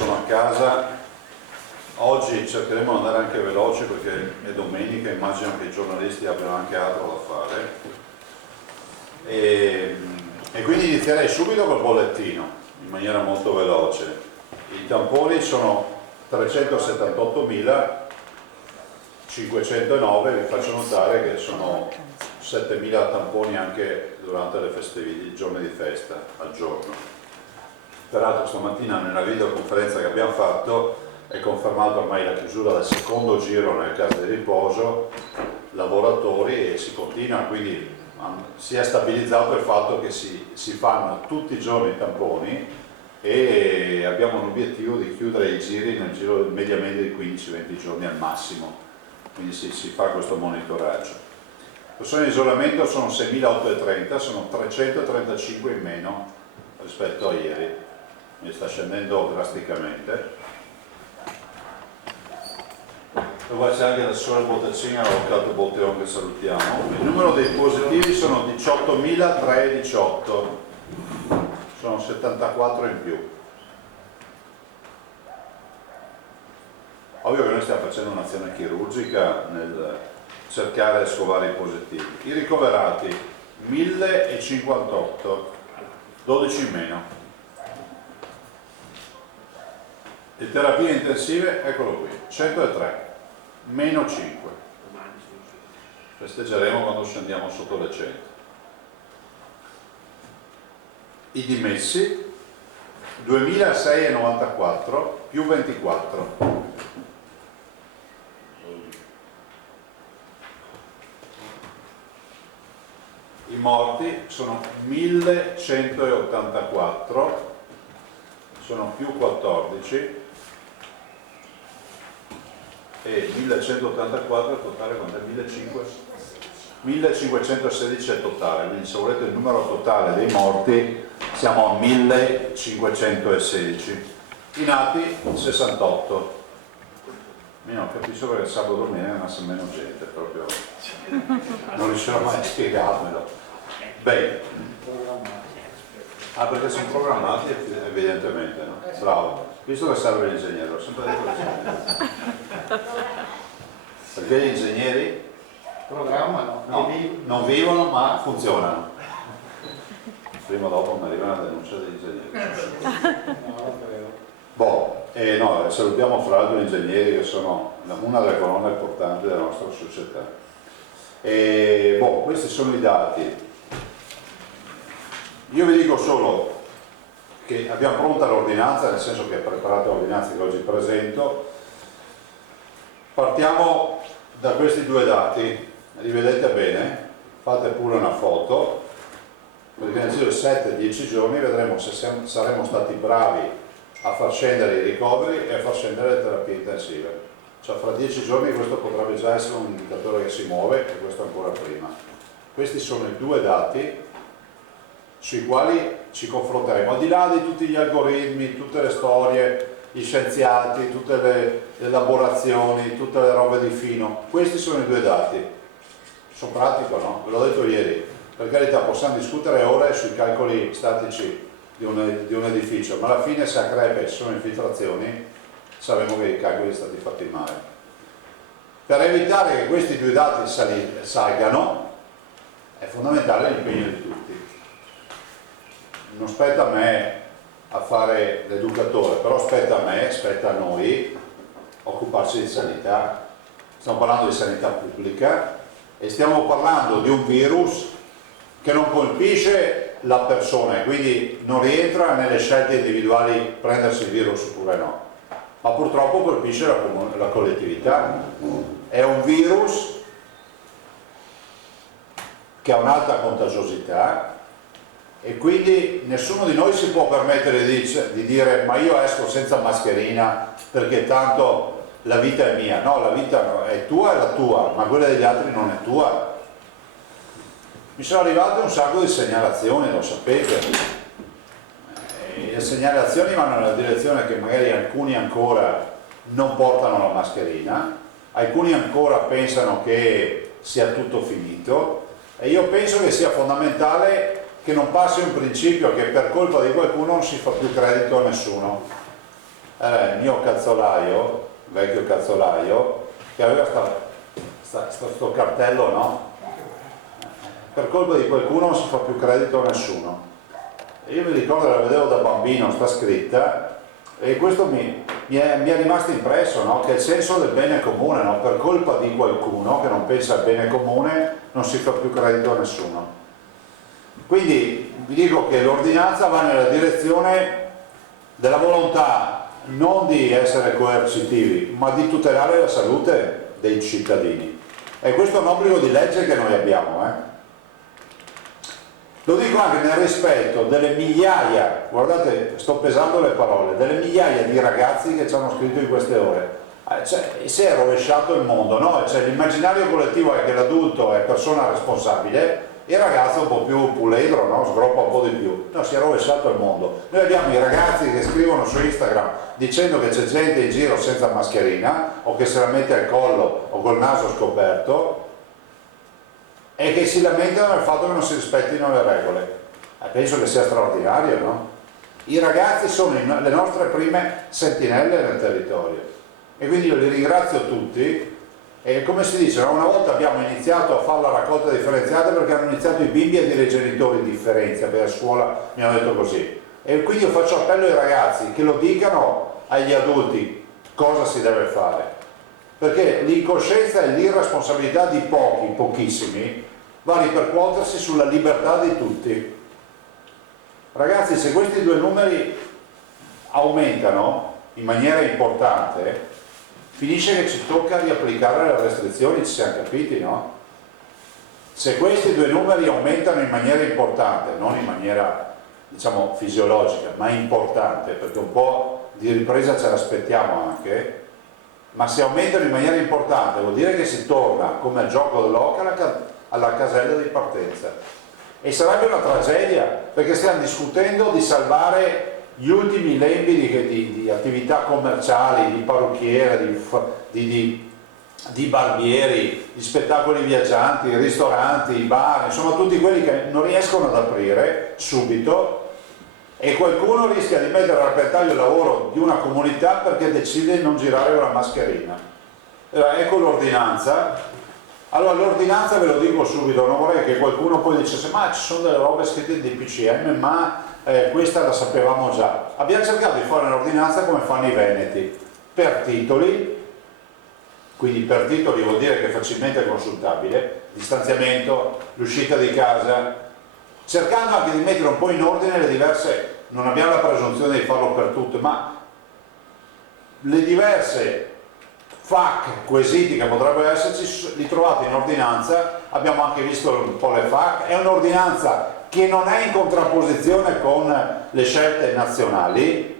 sono a casa. Oggi cercheremo di andare anche veloci perché è domenica, immagino che i giornalisti abbiano anche altro da fare. E quindi inizierei subito col bollettino, in maniera molto veloce. I tamponi sono 378.509, vi faccio notare che sono 7.000 tamponi anche durante le festività, i giorni di festa al giorno. Peraltro stamattina nella videoconferenza che abbiamo fatto è confermato ormai la chiusura del secondo giro nelle case di riposo, lavoratori, e si continua, quindi si è stabilizzato il fatto che si fanno tutti i giorni i tamponi e abbiamo l'obiettivo di chiudere i giri nel giro mediamente di 15-20 giorni al massimo, quindi si fa questo monitoraggio. Le persone in isolamento sono 6.830, sono 335 in meno rispetto a ieri, quindi sta scendendo drasticamente. Poi c'è anche la sorella Bottacina, l'avvocato Botteon che salutiamo. Il numero dei positivi sono 18.318, sono 74 in più. Ovvio che noi stiamo facendo un'azione chirurgica nel cercare di scovare i positivi. I ricoverati 1.058, 12 in meno. Le terapie intensive, eccolo qui, 103. Meno 5. Festeggeremo quando scendiamo sotto le 100. I dimessi 2694 più 24. I morti sono 1184, sono più 14. E 1184 il totale, quanto è? 1516 è totale, quindi se volete il numero totale dei morti siamo a 1516. I nati 68. Io non capisco perché il sabato domenica nasce meno gente, proprio non riuscirò mai a spiegarmelo. Bene. Ah, perché sono programmati evidentemente, no? Bravo. Visto che serve l'ingegnere, ho sempre detto l'ingegnere. Perché gli ingegneri programmano, no, non vivono ma funzionano. Prima o dopo mi arriva una denuncia degli ingegneri. Boh, no, salutiamo fra l'altro gli ingegneri che sono una delle colonne importanti della nostra società. Questi sono i dati. Io vi dico solo che abbiamo pronta l'ordinanza, nel senso che è preparata l'ordinanza che oggi presento. Partiamo da questi due dati, li vedete bene, fate pure una foto, perché nel giro di 7-10 giorni vedremo se saremo stati bravi a far scendere i ricoveri e a far scendere le terapie intensive. Cioè fra 10 giorni questo potrebbe già essere un indicatore che si muove e questo ancora prima. Questi sono i due dati sui quali ci confronteremo, al di là di tutti gli algoritmi, tutte le storie, gli scienziati, tutte le elaborazioni, tutte le robe di fino. Questi sono i due dati. Sono pratico, no? Ve l'ho detto ieri. Per carità, possiamo discutere ore sui calcoli statici di un edificio, ma alla fine se a crepe ci sono infiltrazioni, sapremo che i calcoli sono stati fatti male. Per evitare che questi due dati salgano, è fondamentale l'impegno di tutti. Non spetta a me a fare l'educatore, però spetta a me, spetta a noi occuparci di sanità. Stiamo parlando di sanità pubblica e stiamo parlando di un virus che non colpisce la persona e quindi non rientra nelle scelte individuali prendersi il virus oppure no, ma purtroppo colpisce la collettività. È un virus che ha un'alta contagiosità e quindi nessuno di noi si può permettere di dire ma io esco senza mascherina perché tanto la vita è mia. No, la vita è tua, è la tua, ma quella degli altri non è tua. Mi sono arrivate un sacco di segnalazioni, lo sapete, e le segnalazioni vanno nella direzione che magari alcuni ancora non portano la mascherina, alcuni ancora pensano che sia tutto finito e io penso che sia fondamentale che non passi un principio che per colpa di qualcuno non si fa più credito a nessuno. era il mio calzolaio, vecchio calzolaio, che aveva sto cartello, no? Per colpa di qualcuno non si fa più credito a nessuno. E io mi ricordo che la vedevo da bambino, sta scritta, e questo mi è rimasto impresso, no? Che è il senso del bene comune, no? Per colpa di qualcuno che non pensa al bene comune non si fa più credito a nessuno. Quindi vi dico che l'ordinanza va nella direzione della volontà non di essere coercitivi, ma di tutelare la salute dei cittadini. E questo è un obbligo di legge che noi abbiamo, Lo dico anche nel rispetto delle migliaia, guardate, sto pesando le parole, delle migliaia di ragazzi che ci hanno scritto in queste ore. Si è rovesciato il mondo, no? Cioè, l'immaginario collettivo è che l'adulto è persona responsabile, il ragazzo è un po' più puledro, no? Sgroppa un po' di più. No, si è rovesciato il mondo. Noi abbiamo i ragazzi che scrivono su Instagram dicendo che c'è gente in giro senza mascherina o che se la mette al collo o col naso scoperto e che si lamentano del fatto che non si rispettino le regole. Penso che sia straordinario, no? I ragazzi sono le nostre prime sentinelle nel territorio e quindi io li ringrazio tutti. E come si dice, una volta abbiamo iniziato a fare la raccolta differenziata perché hanno iniziato i bimbi a dire ai genitori differenzia, perché a scuola mi hanno detto così. E quindi io faccio appello ai ragazzi che lo dicano agli adulti cosa si deve fare. Perché l'incoscienza e l'irresponsabilità di pochissimi va a ripercuotersi sulla libertà di tutti. Ragazzi, se questi due numeri aumentano in maniera importante, finisce che ci tocca riapplicare le restrizioni, ci siamo capiti, no? Se questi due numeri aumentano in maniera importante, non in maniera, diciamo, fisiologica, ma importante, perché un po' di ripresa ce l'aspettiamo anche, ma se aumentano in maniera importante vuol dire che si torna, come al gioco dell'oca, alla casella di partenza. E sarebbe una tragedia, perché stiamo discutendo di salvare gli ultimi lembi di attività commerciali, di parrucchiere, di barbieri, di spettacoli viaggianti, ristoranti, bar, insomma tutti quelli che non riescono ad aprire subito e qualcuno rischia di mettere a repentaglio il lavoro di una comunità perché decide di non girare con la mascherina. Ecco l'ordinanza. Allora l'ordinanza, ve lo dico subito, non vorrei che qualcuno poi dicesse ma ci sono delle robe scritte in DPCM, ma questa la sapevamo già. Abbiamo cercato di fare un'ordinanza come fanno i veneti, per titoli, quindi per titoli vuol dire che è facilmente consultabile, distanziamento, l'uscita di casa, cercando anche di mettere un po' in ordine le diverse, non abbiamo la presunzione di farlo per tutte, ma le diverse FAC, quesiti che potrebbero esserci, li trovate in ordinanza, abbiamo anche visto un po' le FAC, è un'ordinanza che non è in contrapposizione con le scelte nazionali,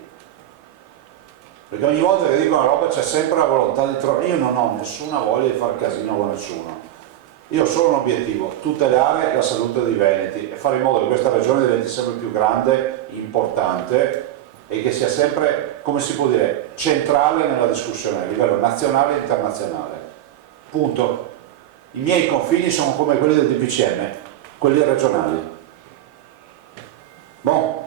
perché ogni volta che dico una roba c'è sempre la volontà di trovare, io non ho nessuna voglia di fare casino con nessuno, io ho solo un obiettivo, tutelare la salute dei veneti e fare in modo che questa regione diventi sempre più grande, importante e che sia sempre, come si può dire, centrale nella discussione a livello nazionale e internazionale. Punto. I miei confini sono come quelli del DPCM, quelli regionali. Bon.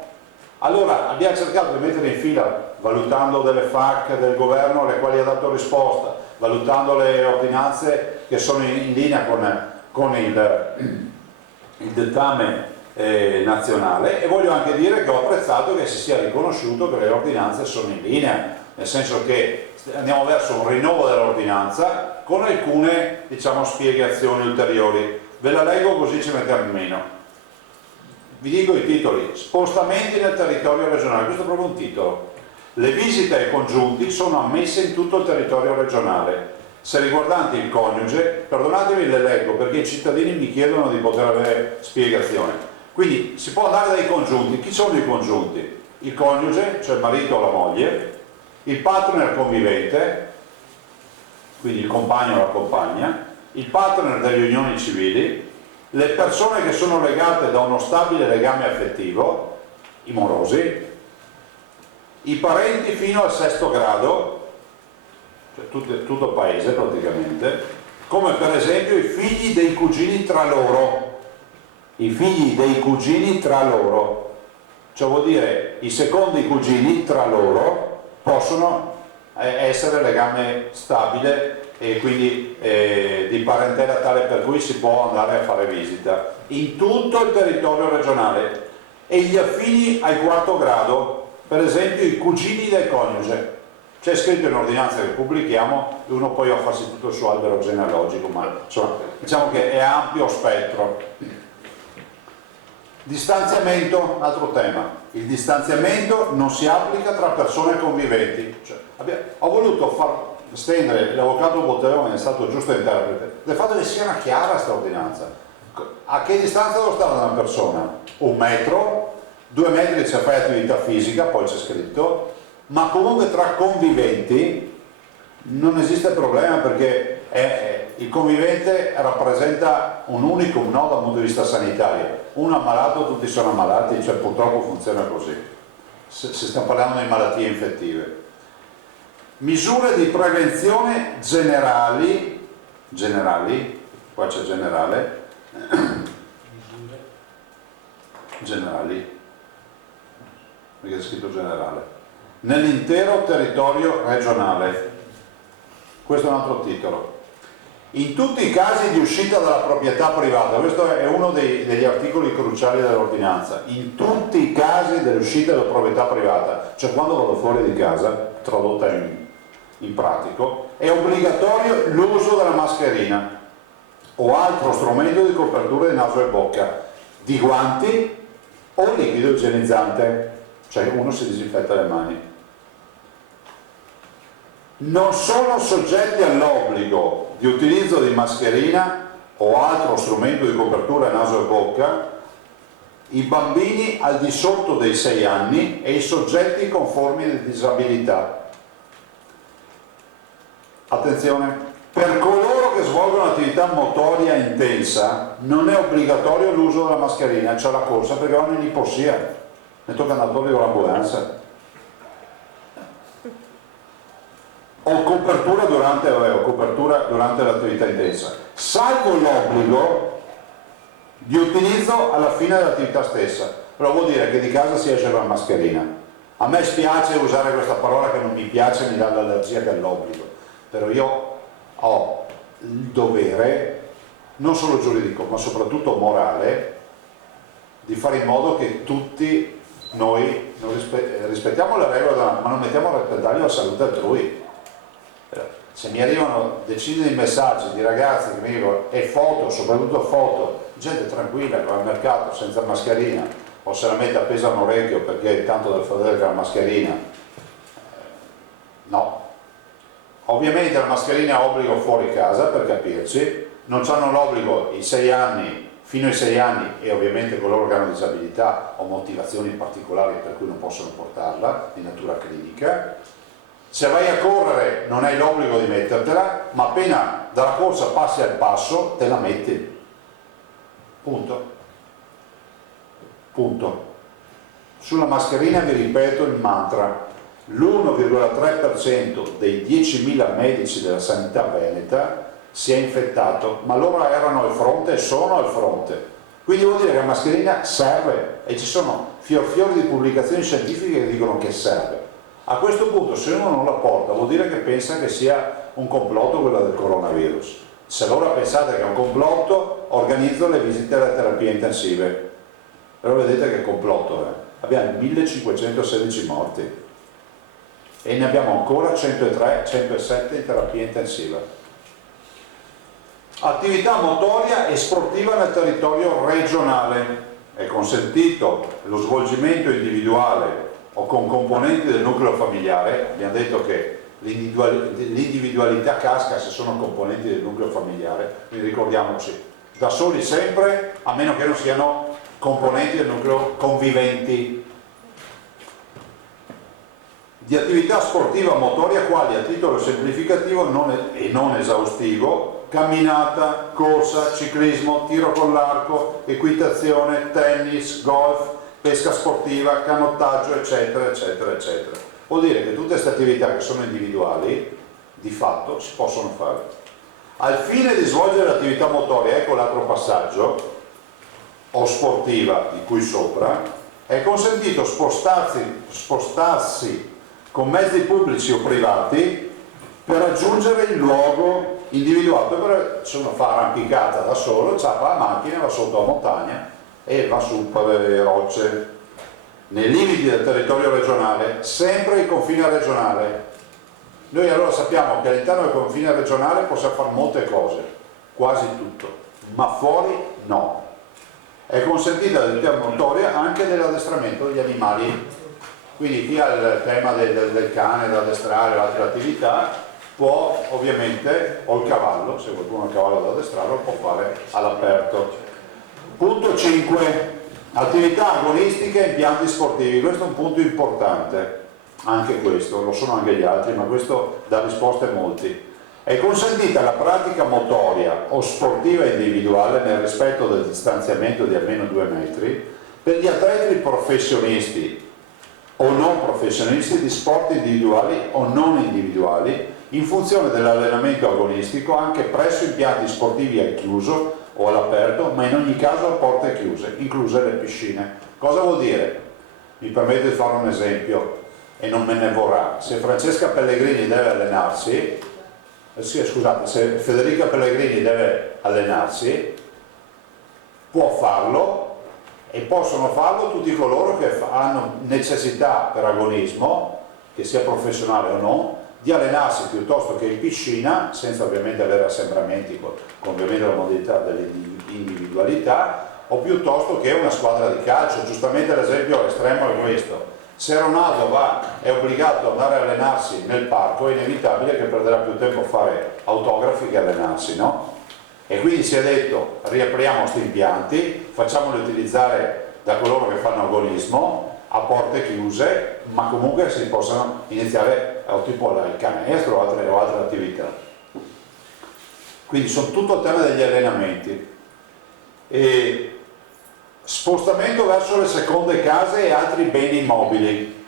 Allora abbiamo cercato di mettere in fila, valutando delle FAC del governo alle quali ha dato risposta, valutando le ordinanze che sono in linea con il dettame nazionale, e voglio anche dire che ho apprezzato che si sia riconosciuto che le ordinanze sono in linea, nel senso che andiamo verso un rinnovo dell'ordinanza con alcune, diciamo, spiegazioni ulteriori. Ve la leggo così ci mettiamo in meno. Vi dico i titoli: spostamenti nel territorio regionale, questo è proprio un titolo. Le visite ai congiunti sono ammesse in tutto il territorio regionale. Se riguardanti il coniuge, perdonatemi, le leggo perché i cittadini mi chiedono di poter avere spiegazione. Quindi si può andare dai congiunti. Chi sono i congiunti? Il coniuge, cioè il marito o la moglie, il partner convivente, quindi il compagno o la compagna, il partner delle unioni civili, le persone che sono legate da uno stabile legame affettivo, i morosi, i parenti fino al 6° grado, cioè tutto il paese praticamente, come per esempio i figli dei cugini tra loro, cioè vuol dire i secondi cugini tra loro, possono essere legame stabile e quindi di parentela tale per cui si può andare a fare visita in tutto il territorio regionale, e gli affini al quarto grado, per esempio i cugini del coniuge. C'è scritto in ordinanza che pubblichiamo, e uno poi va a farsi tutto il suo albero genealogico, ma insomma diciamo che è ampio spettro. Distanziamento, altro tema. Il distanziamento non si applica tra persone conviventi. Cioè, ho voluto far stendere, l'avvocato Botteone è stato giusto interprete del fatto che sia una chiara questa ordinanza. A che distanza devo stare da una persona? 1 metro, 2 metri se fai attività fisica, poi c'è scritto, ma comunque tra conviventi non esiste problema, perché il convivente rappresenta un unicum, no, dal punto di vista sanitario. Uno ammalato, tutti sono ammalati, cioè purtroppo funziona così, se stiamo parlando di malattie infettive. Misure di prevenzione generali, qua c'è generale, generali, perché è scritto generale, nell'intero territorio regionale. Questo è un altro titolo. In tutti i casi di uscita dalla proprietà privata, questo è uno degli articoli cruciali dell'ordinanza, in tutti i casi dell'uscita dalla proprietà privata, cioè quando vado fuori di casa, tradotta in pratico, è obbligatorio l'uso della mascherina o altro strumento di copertura di naso e bocca, di guanti o liquido igienizzante, cioè uno si disinfetta le mani. Non sono soggetti all'obbligo di utilizzo di mascherina o altro strumento di copertura naso e bocca i bambini al di sotto dei 6 anni e i soggetti con forme di disabilità. Attenzione, per coloro che svolgono attività motoria intensa non è obbligatorio l'uso della mascherina, c'è la corsa perché vanno in ipossia, ne tocca andare con l'ambulanza. O copertura durante l'attività intensa, salvo l'obbligo di utilizzo alla fine dell'attività stessa. Però vuol dire che di casa si esce con la mascherina. A me spiace usare questa parola che non mi piace, mi dà l'allergia, che è l'obbligo, però io ho il dovere, non solo giuridico ma soprattutto morale, di fare in modo che tutti noi rispettiamo le regole, ma non mettiamo a repentaglio la salute altrui. Se mi arrivano decine di messaggi di ragazzi che mi dicono, e foto, soprattutto foto, gente tranquilla che va al mercato senza mascherina o se la mette appesa a un orecchio perché tanto da far vedere che ha la mascherina, no. Ovviamente la mascherina è obbligo fuori casa, per capirci, non hanno l'obbligo i 6 anni, fino ai 6 anni, e ovviamente coloro che hanno disabilità o motivazioni particolari per cui non possono portarla di natura clinica. Se vai a correre non hai l'obbligo di mettertela, ma appena dalla corsa passi al passo te la metti. Punto. Punto. Sulla mascherina vi ripeto il mantra: l'1,3% dei 10.000 medici della sanità veneta si è infettato, ma loro erano al fronte e sono al fronte. Quindi vuol dire che la mascherina serve, e ci sono fior di pubblicazioni scientifiche che dicono che serve. A questo punto, se uno non la porta, vuol dire che pensa che sia un complotto quello del coronavirus. Se allora pensate che è un complotto, organizzo le visite alle terapie intensive. Però vedete che complotto è. Abbiamo 1516 morti e ne abbiamo ancora 103, 107 in terapia intensiva. Attività motoria e sportiva nel territorio regionale. È consentito lo svolgimento individuale o con componenti del nucleo familiare. Abbiamo detto che l'individualità casca se sono componenti del nucleo familiare, quindi ricordiamoci, da soli sempre, a meno che non siano componenti del nucleo conviventi. Di attività sportiva motoria quali, a titolo semplificativo e non esaustivo, camminata, corsa, ciclismo, tiro con l'arco, equitazione, tennis, golf, pesca sportiva, canottaggio, eccetera, eccetera, eccetera. Vuol dire che tutte queste attività che sono individuali, di fatto, si possono fare. Al fine di svolgere l'attività motoria, ecco l'altro passaggio, o sportiva, di cui sopra, è consentito spostarsi con mezzi pubblici o privati per raggiungere il luogo individuato. Se uno fa arrampicata da solo, ciappa la macchina, va sotto la montagna e va su per le rocce, nei limiti del territorio regionale, sempre il confine regionale. Noi allora sappiamo che all'interno del confine regionale possiamo fare molte cose, quasi tutto, ma fuori no. È consentita l'attività motoria anche nell'addestramento degli animali, quindi chi ha il tema del cane da addestrare o altre attività può ovviamente, o il cavallo, se qualcuno ha il cavallo da addestrare lo può fare all'aperto. Punto 5, attività agonistiche e impianti sportivi. Questo è un punto importante, anche questo, lo sono anche gli altri, ma questo dà risposte a molti. È consentita la pratica motoria o sportiva individuale nel rispetto del distanziamento di almeno 2 metri per gli atleti professionisti o non professionisti di sport individuali o non individuali in funzione dell'allenamento agonistico anche presso impianti sportivi al chiuso o all'aperto, ma in ogni caso a porte chiuse, incluse le piscine. Cosa vuol dire? Mi permetto di fare un esempio e non me ne vorrà. Se Francesca Pellegrini deve allenarsi, scusate, se Federica Pellegrini deve allenarsi, può farlo e possono farlo tutti coloro che hanno necessità per agonismo, che sia professionale o no, di allenarsi piuttosto che in piscina, senza ovviamente avere assembramenti con ovviamente la modalità dell'individualità, o piuttosto che una squadra di calcio. Giustamente l'esempio estremo è questo: se Ronaldo è obbligato ad andare a allenarsi nel parco, è inevitabile che perderà più tempo a fare autografi che allenarsi, no? E quindi si è detto: riapriamo questi impianti, facciamoli utilizzare da coloro che fanno agonismo a porte chiuse, ma comunque si possano iniziare tipo il canestro o altre attività. Quindi sono tutto il tema degli allenamenti. E spostamento verso le seconde case e altri beni immobili.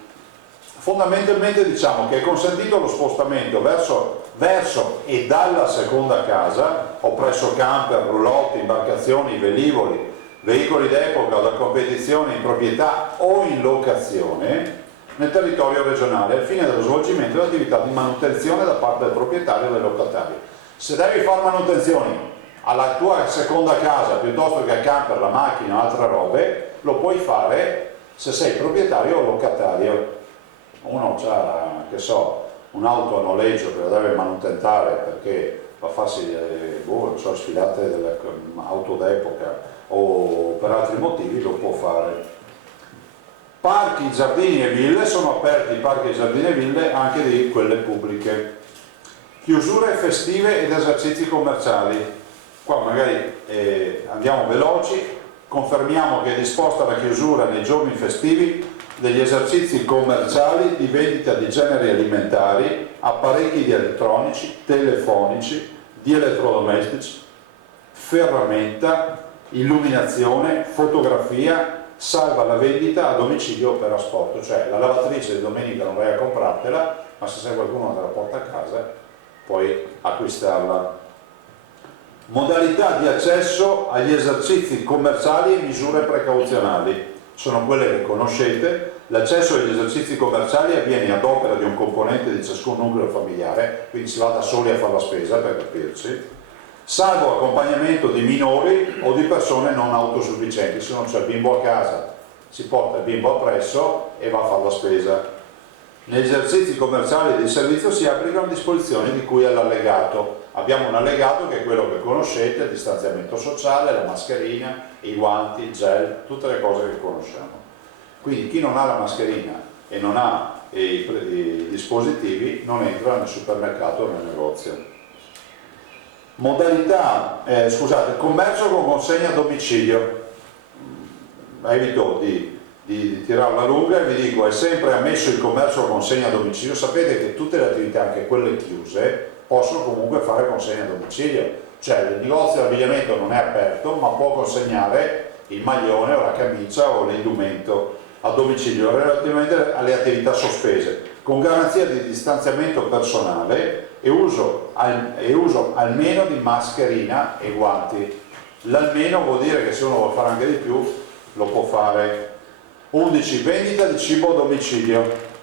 Fondamentalmente diciamo che è consentito lo spostamento verso e dalla seconda casa o presso camper, roulotte, imbarcazioni, velivoli, veicoli d'epoca o da competizione in proprietà o in locazione nel territorio regionale al fine dello svolgimento dell'attività di manutenzione da parte del proprietario o del locatario. Se devi fare manutenzioni alla tua seconda casa piuttosto che al camper, la macchina o altre robe, lo puoi fare se sei proprietario o locatario. Uno ha, che so, un'auto a noleggio che la deve manutentare perché va a farsi sfilate delle auto d'epoca o per altri motivi, lo può fare. Parchi, giardini e ville, sono aperti parchi, giardini e ville anche di quelle pubbliche. Chiusure festive ed esercizi commerciali. Qua magari andiamo veloci. Confermiamo che è disposta la chiusura nei giorni festivi degli esercizi commerciali di vendita di generi alimentari, apparecchi di elettronici, telefonici, di elettrodomestici, ferramenta, illuminazione, fotografia, salva la vendita a domicilio per asporto. Cioè la lavatrice di domenica non vai a comprartela, ma se sei qualcuno che te la porta a casa puoi acquistarla. Modalità di accesso agli esercizi commerciali e misure precauzionali sono quelle che conoscete. L'accesso agli esercizi commerciali avviene ad opera di un componente di ciascun nucleo familiare, quindi si va da soli a fare la spesa, per capirci, salvo accompagnamento di minori o di persone non autosufficienti. Se non c'è il bimbo a casa, si porta il bimbo appresso e va a fare la spesa. Negli esercizi commerciali e di servizio si applicano disposizioni di cui all'allegato. Abbiamo un allegato che è quello che conoscete: il distanziamento sociale, la mascherina, i guanti, il gel, tutte le cose che conosciamo. Quindi chi non ha la mascherina e non ha i dispositivi non entra nel supermercato o nel negozio. Modalità, commercio con consegna a domicilio. Evito di tirare la lunga e vi dico: è sempre ammesso il commercio con consegna a domicilio. Sapete che tutte le attività, anche quelle chiuse, possono comunque fare consegna a domicilio. Cioè il negozio di abbigliamento non è aperto, ma può consegnare il maglione o la camicia o l'indumento a domicilio relativamente alle attività sospese, con garanzia di distanziamento personale e uso almeno di mascherina e guanti. L'almeno vuol dire che se uno vuole fare anche di più lo può fare. 11. Vendita di cibo a domicilio.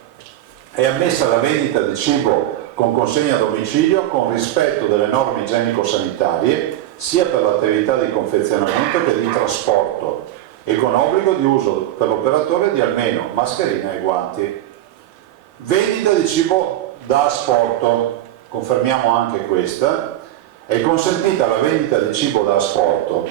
È ammessa la vendita di cibo con consegna a domicilio con rispetto delle norme igienico-sanitarie sia per l'attività di confezionamento che di trasporto e con obbligo di uso per l'operatore di almeno mascherina e guanti. Vendita di cibo da asporto, confermiamo anche questa, è consentita la vendita di cibo da asporto.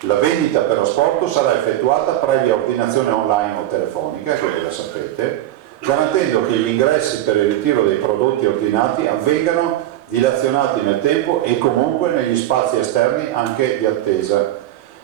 La vendita per asporto sarà effettuata previa ordinazione online o telefonica, quello la sapete, garantendo che gli ingressi per il ritiro dei prodotti ordinati avvengano dilazionati nel tempo e comunque negli spazi esterni anche di attesa,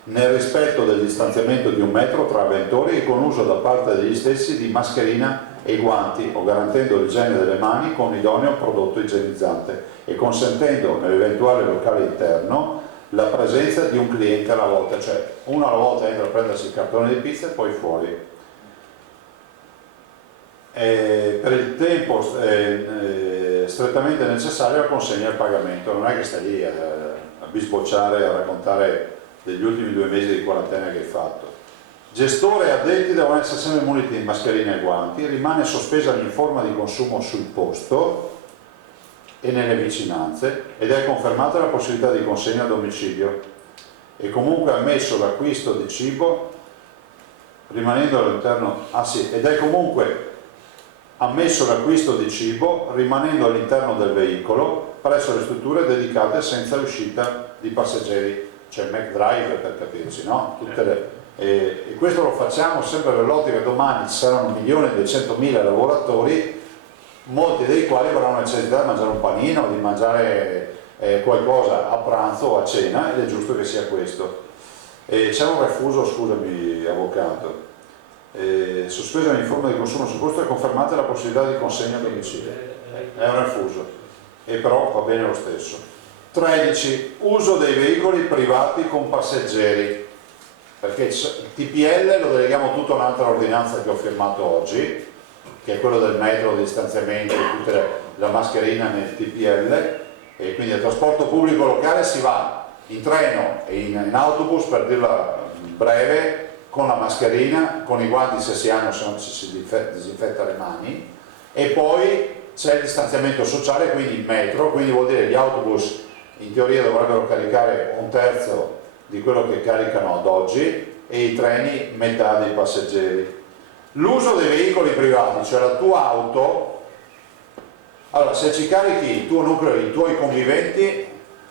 nel rispetto del distanziamento di 1 metro tra avventori e con uso da parte degli stessi di mascherina e guanti o garantendo l'igiene delle mani con idoneo prodotto igienizzante e consentendo nell'eventuale locale interno la presenza di un cliente alla volta, cioè uno alla volta entra a prendersi il cartone di pizza e poi fuori. Per il tempo strettamente necessario la consegna e il pagamento, non è che stai lì a bisbocciare, a raccontare degli ultimi 2 mesi di quarantena che hai fatto. Gestore e addetti devono essere sempre muniti di mascherine e guanti, rimane sospesa ogni forma di consumo sul posto e nelle vicinanze ed è confermata la possibilità di consegna a domicilio e comunque ammesso l'acquisto di cibo rimanendo all'interno ed è comunque ammesso l'acquisto di cibo rimanendo all'interno del veicolo presso le strutture dedicate senza uscita di passeggeri, cioè McDrive per capirci, no? E questo lo facciamo sempre nell'ottica che domani ci saranno 1.200.000 lavoratori, molti dei quali avranno necessità di mangiare un panino, di mangiare qualcosa a pranzo o a cena ed è giusto che sia questo. C'è un refuso, scusami avvocato. Sospesa ogni forma di consumo sul posto è confermata la possibilità di consegna a domicilio. È un refuso, e però va bene lo stesso. 13. Uso dei veicoli privati con passeggeri. Perché il TPL lo deleghiamo tutto a un'altra ordinanza che ho firmato oggi, che è quello del metro di distanziamento, la mascherina nel TPL, e quindi al trasporto pubblico locale si va in treno e in autobus, per dirla breve, con la mascherina, con i guanti se si hanno, se non si disinfetta le mani, e poi c'è il distanziamento sociale, quindi il metro, quindi vuol dire gli autobus in teoria dovrebbero caricare 1/3 di quello che caricano ad oggi e i treni metà dei passeggeri. L'uso dei veicoli privati, cioè la tua auto, allora se ci carichi il tuo nucleo, i tuoi conviventi,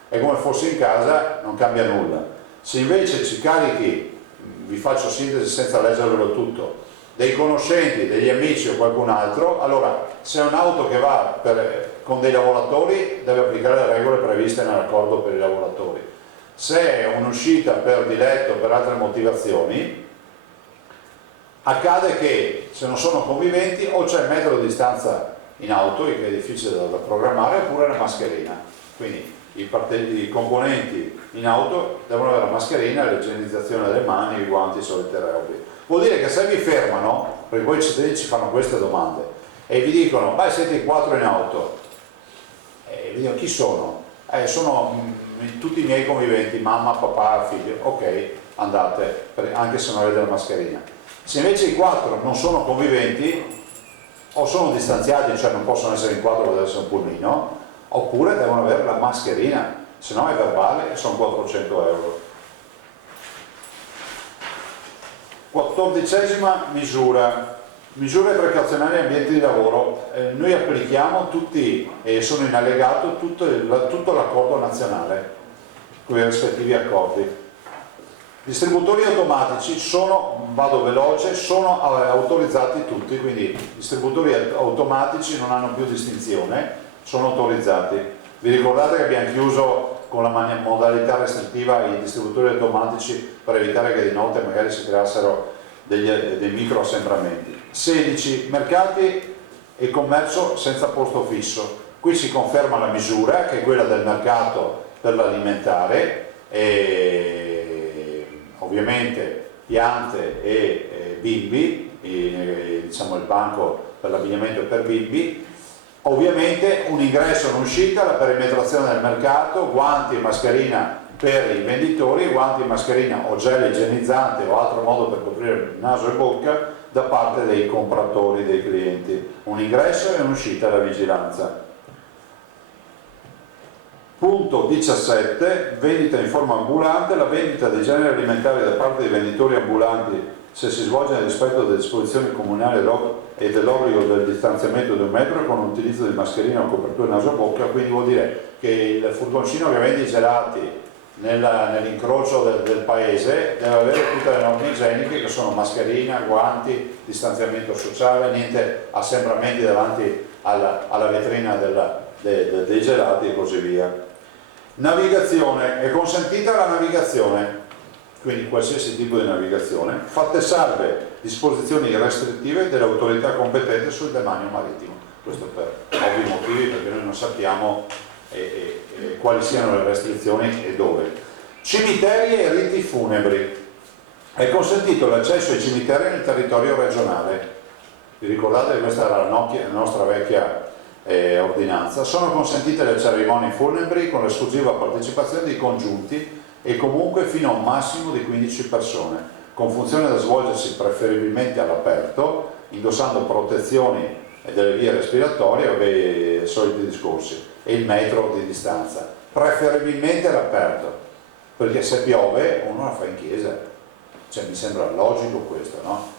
è come fossi in casa, non cambia nulla. Se invece ci carichi, vi faccio sintesi senza leggervelo tutto, dei conoscenti, degli amici o qualcun altro, allora se è un'auto che va con dei lavoratori deve applicare le regole previste nell'accordo per i lavoratori. Se è un'uscita per diletto o per altre motivazioni, accade che se non sono conviventi o c'è il metro di distanza in auto, che è difficile da programmare, oppure la mascherina. Quindi i componenti in auto devono avere la mascherina, l'igienizzazione delle mani, i guanti, solite robe. Vuol dire che se vi fermano, perché poi i cittadini ci fanno queste domande e vi dicono, beh siete in 4 in auto, e vi dicono chi sono? Sono tutti i miei conviventi, mamma, papà, figlio, ok, andate, anche se non avete la mascherina. Se invece i 4 non sono conviventi o sono distanziati, cioè non possono essere in 4 deve essere un pulmino, oppure devono avere la mascherina, se no è verbale e sono 400 euro. 14ª misura, misure precauzionali in ambienti di lavoro. Noi applichiamo tutti, e sono in allegato, tutto l'accordo nazionale con i rispettivi accordi. Distributori automatici sono, vado veloce, sono autorizzati tutti, quindi distributori automatici non hanno più distinzione, sono autorizzati. Vi ricordate che abbiamo chiuso con la modalità restrittiva i distributori automatici per evitare che di notte magari si creassero dei microassembramenti. 16. Mercati e commercio senza posto fisso. Qui si conferma la misura, che è quella del mercato per l'alimentare, e ovviamente piante e bimbi, diciamo il banco per l'abbigliamento per bimbi. Ovviamente un ingresso e un'uscita, la perimetrazione del mercato, guanti e mascherina per i venditori, guanti e mascherina o gel igienizzante o altro modo per coprire il naso e bocca da parte dei compratori, dei clienti, un ingresso e un'uscita alla vigilanza. Punto 17, vendita in forma ambulante. La vendita dei generi alimentari da parte dei venditori ambulanti, se si svolge nel rispetto delle disposizioni comunali e dell'obbligo del distanziamento di 1 metro con l'utilizzo di mascherina o copertura naso-bocca, quindi vuol dire che il furgoncino che vende i gelati nell'incrocio del paese deve avere tutte le norme igieniche, che sono mascherina, guanti, distanziamento sociale, niente assembramenti davanti alla vetrina dei gelati e così via. Navigazione: è consentita la navigazione, quindi qualsiasi tipo di navigazione, fatte salve disposizioni restrittive delle autorità competenti sul demanio marittimo. Questo per ovvi motivi, perché noi non sappiamo quali siano le restrizioni e dove. Cimiteri e riti funebri: è consentito l'accesso ai cimiteri nel territorio regionale. Vi ricordate che questa era la nostra vecchia ordinanza? Sono consentite le cerimonie funebri con l'esclusiva partecipazione di congiunti e comunque fino a un massimo di 15 persone, con funzione da svolgersi preferibilmente all'aperto, indossando protezioni delle vie respiratorie, vabbè, soliti discorsi, e il metro di distanza, preferibilmente all'aperto, perché se piove uno la fa in chiesa, cioè mi sembra logico questo, no?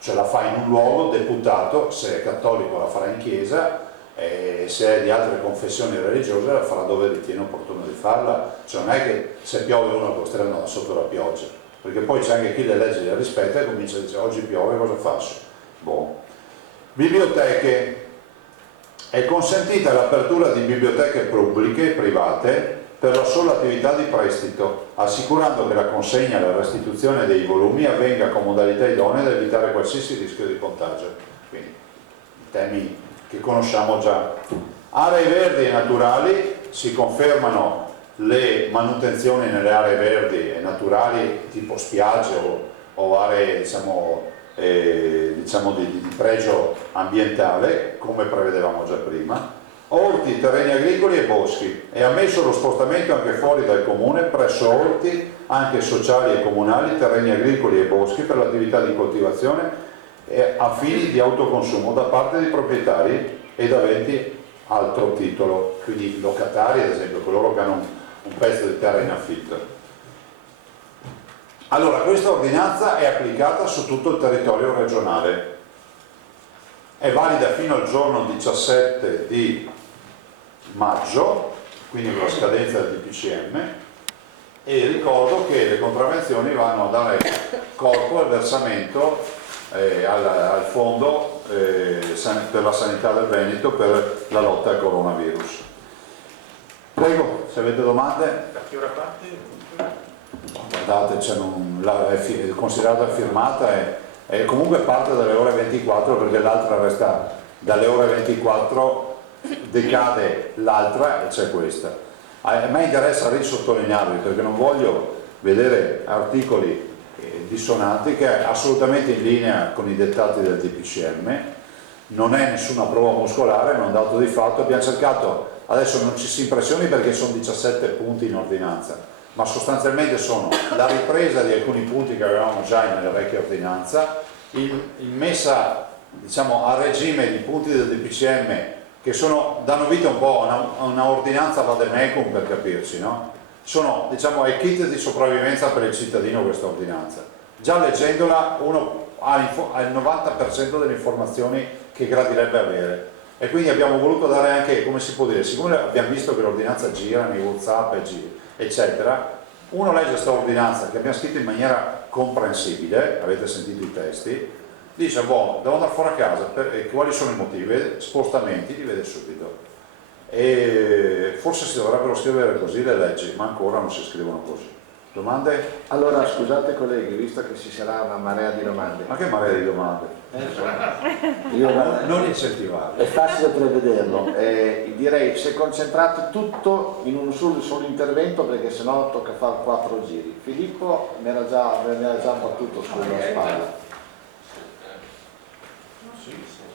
Cioè la fa in un luogo deputato, se è cattolico la farà in chiesa, e se è di altre confessioni religiose la farà dove ritiene opportuno di farla. Cioè non è che se piove uno lo costringono sotto la pioggia, perché poi c'è anche chi le leggi le rispetta e comincia a dire oggi piove, cosa faccio? Boh. Biblioteche: è consentita l'apertura di biblioteche pubbliche e private per la sola attività di prestito, assicurando che la consegna e la restituzione dei volumi avvenga con modalità idonee da evitare qualsiasi rischio di contagio. Quindi temi che conosciamo già. Aree verdi e naturali: si confermano le manutenzioni nelle aree verdi e naturali tipo spiagge o aree diciamo di pregio ambientale, come prevedevamo già prima. Orti, terreni agricoli e boschi: è ammesso lo spostamento anche fuori dal comune presso orti anche sociali e comunali, terreni agricoli e boschi per l'attività di coltivazione a fini di autoconsumo da parte dei proprietari ed aventi altro titolo, quindi locatari, ad esempio coloro che hanno un pezzo di terra in affitto. Allora, questa ordinanza è applicata su tutto il territorio regionale, è valida fino al giorno 17 di maggio, quindi con la scadenza del DPCM, e ricordo che le contravvenzioni vanno a dare corpo al versamento al fondo per la sanità del Veneto per la lotta al coronavirus. Prego, se avete domande. Da che ora parte? Guardate, è considerata firmata e comunque parte dalle ore 24, perché l'altra resta dalle ore 24, decade l'altra e c'è questa. A me interessa risottolinearvi, perché non voglio vedere articoli dissonanti, che è assolutamente in linea con i dettati del DPCM, non è nessuna prova muscolare, è un dato di fatto. Abbiamo cercato, adesso non ci si impressioni perché sono 17 punti in ordinanza, ma sostanzialmente sono la ripresa di alcuni punti che avevamo già nella vecchia ordinanza, in messa diciamo a regime di punti del DPCM che danno vita un po' a una ordinanza vademecum, per capirci, no? Sono diciamo il kit di sopravvivenza per il cittadino questa ordinanza. Già leggendola uno ha il 90% delle informazioni che gradirebbe avere, e quindi abbiamo voluto dare anche, come si può dire, siccome abbiamo visto che l'ordinanza gira nei WhatsApp eccetera, uno legge questa ordinanza che abbiamo scritto in maniera comprensibile, avete sentito i testi, dice boh, devo andare fuori a casa, quali sono i motivi? Vede spostamenti, li vede subito, e forse si dovrebbero scrivere così le leggi, ma ancora non si scrivono così. Domande? Allora scusate colleghi, visto che ci sarà una marea di domande. Ma che marea di domande? Io Non incentivarle. è facile prevederlo, direi se concentrate tutto in un solo intervento, perché sennò tocca fare 4 giri. Filippo me ne ha già battuto sulla spalla. Sì,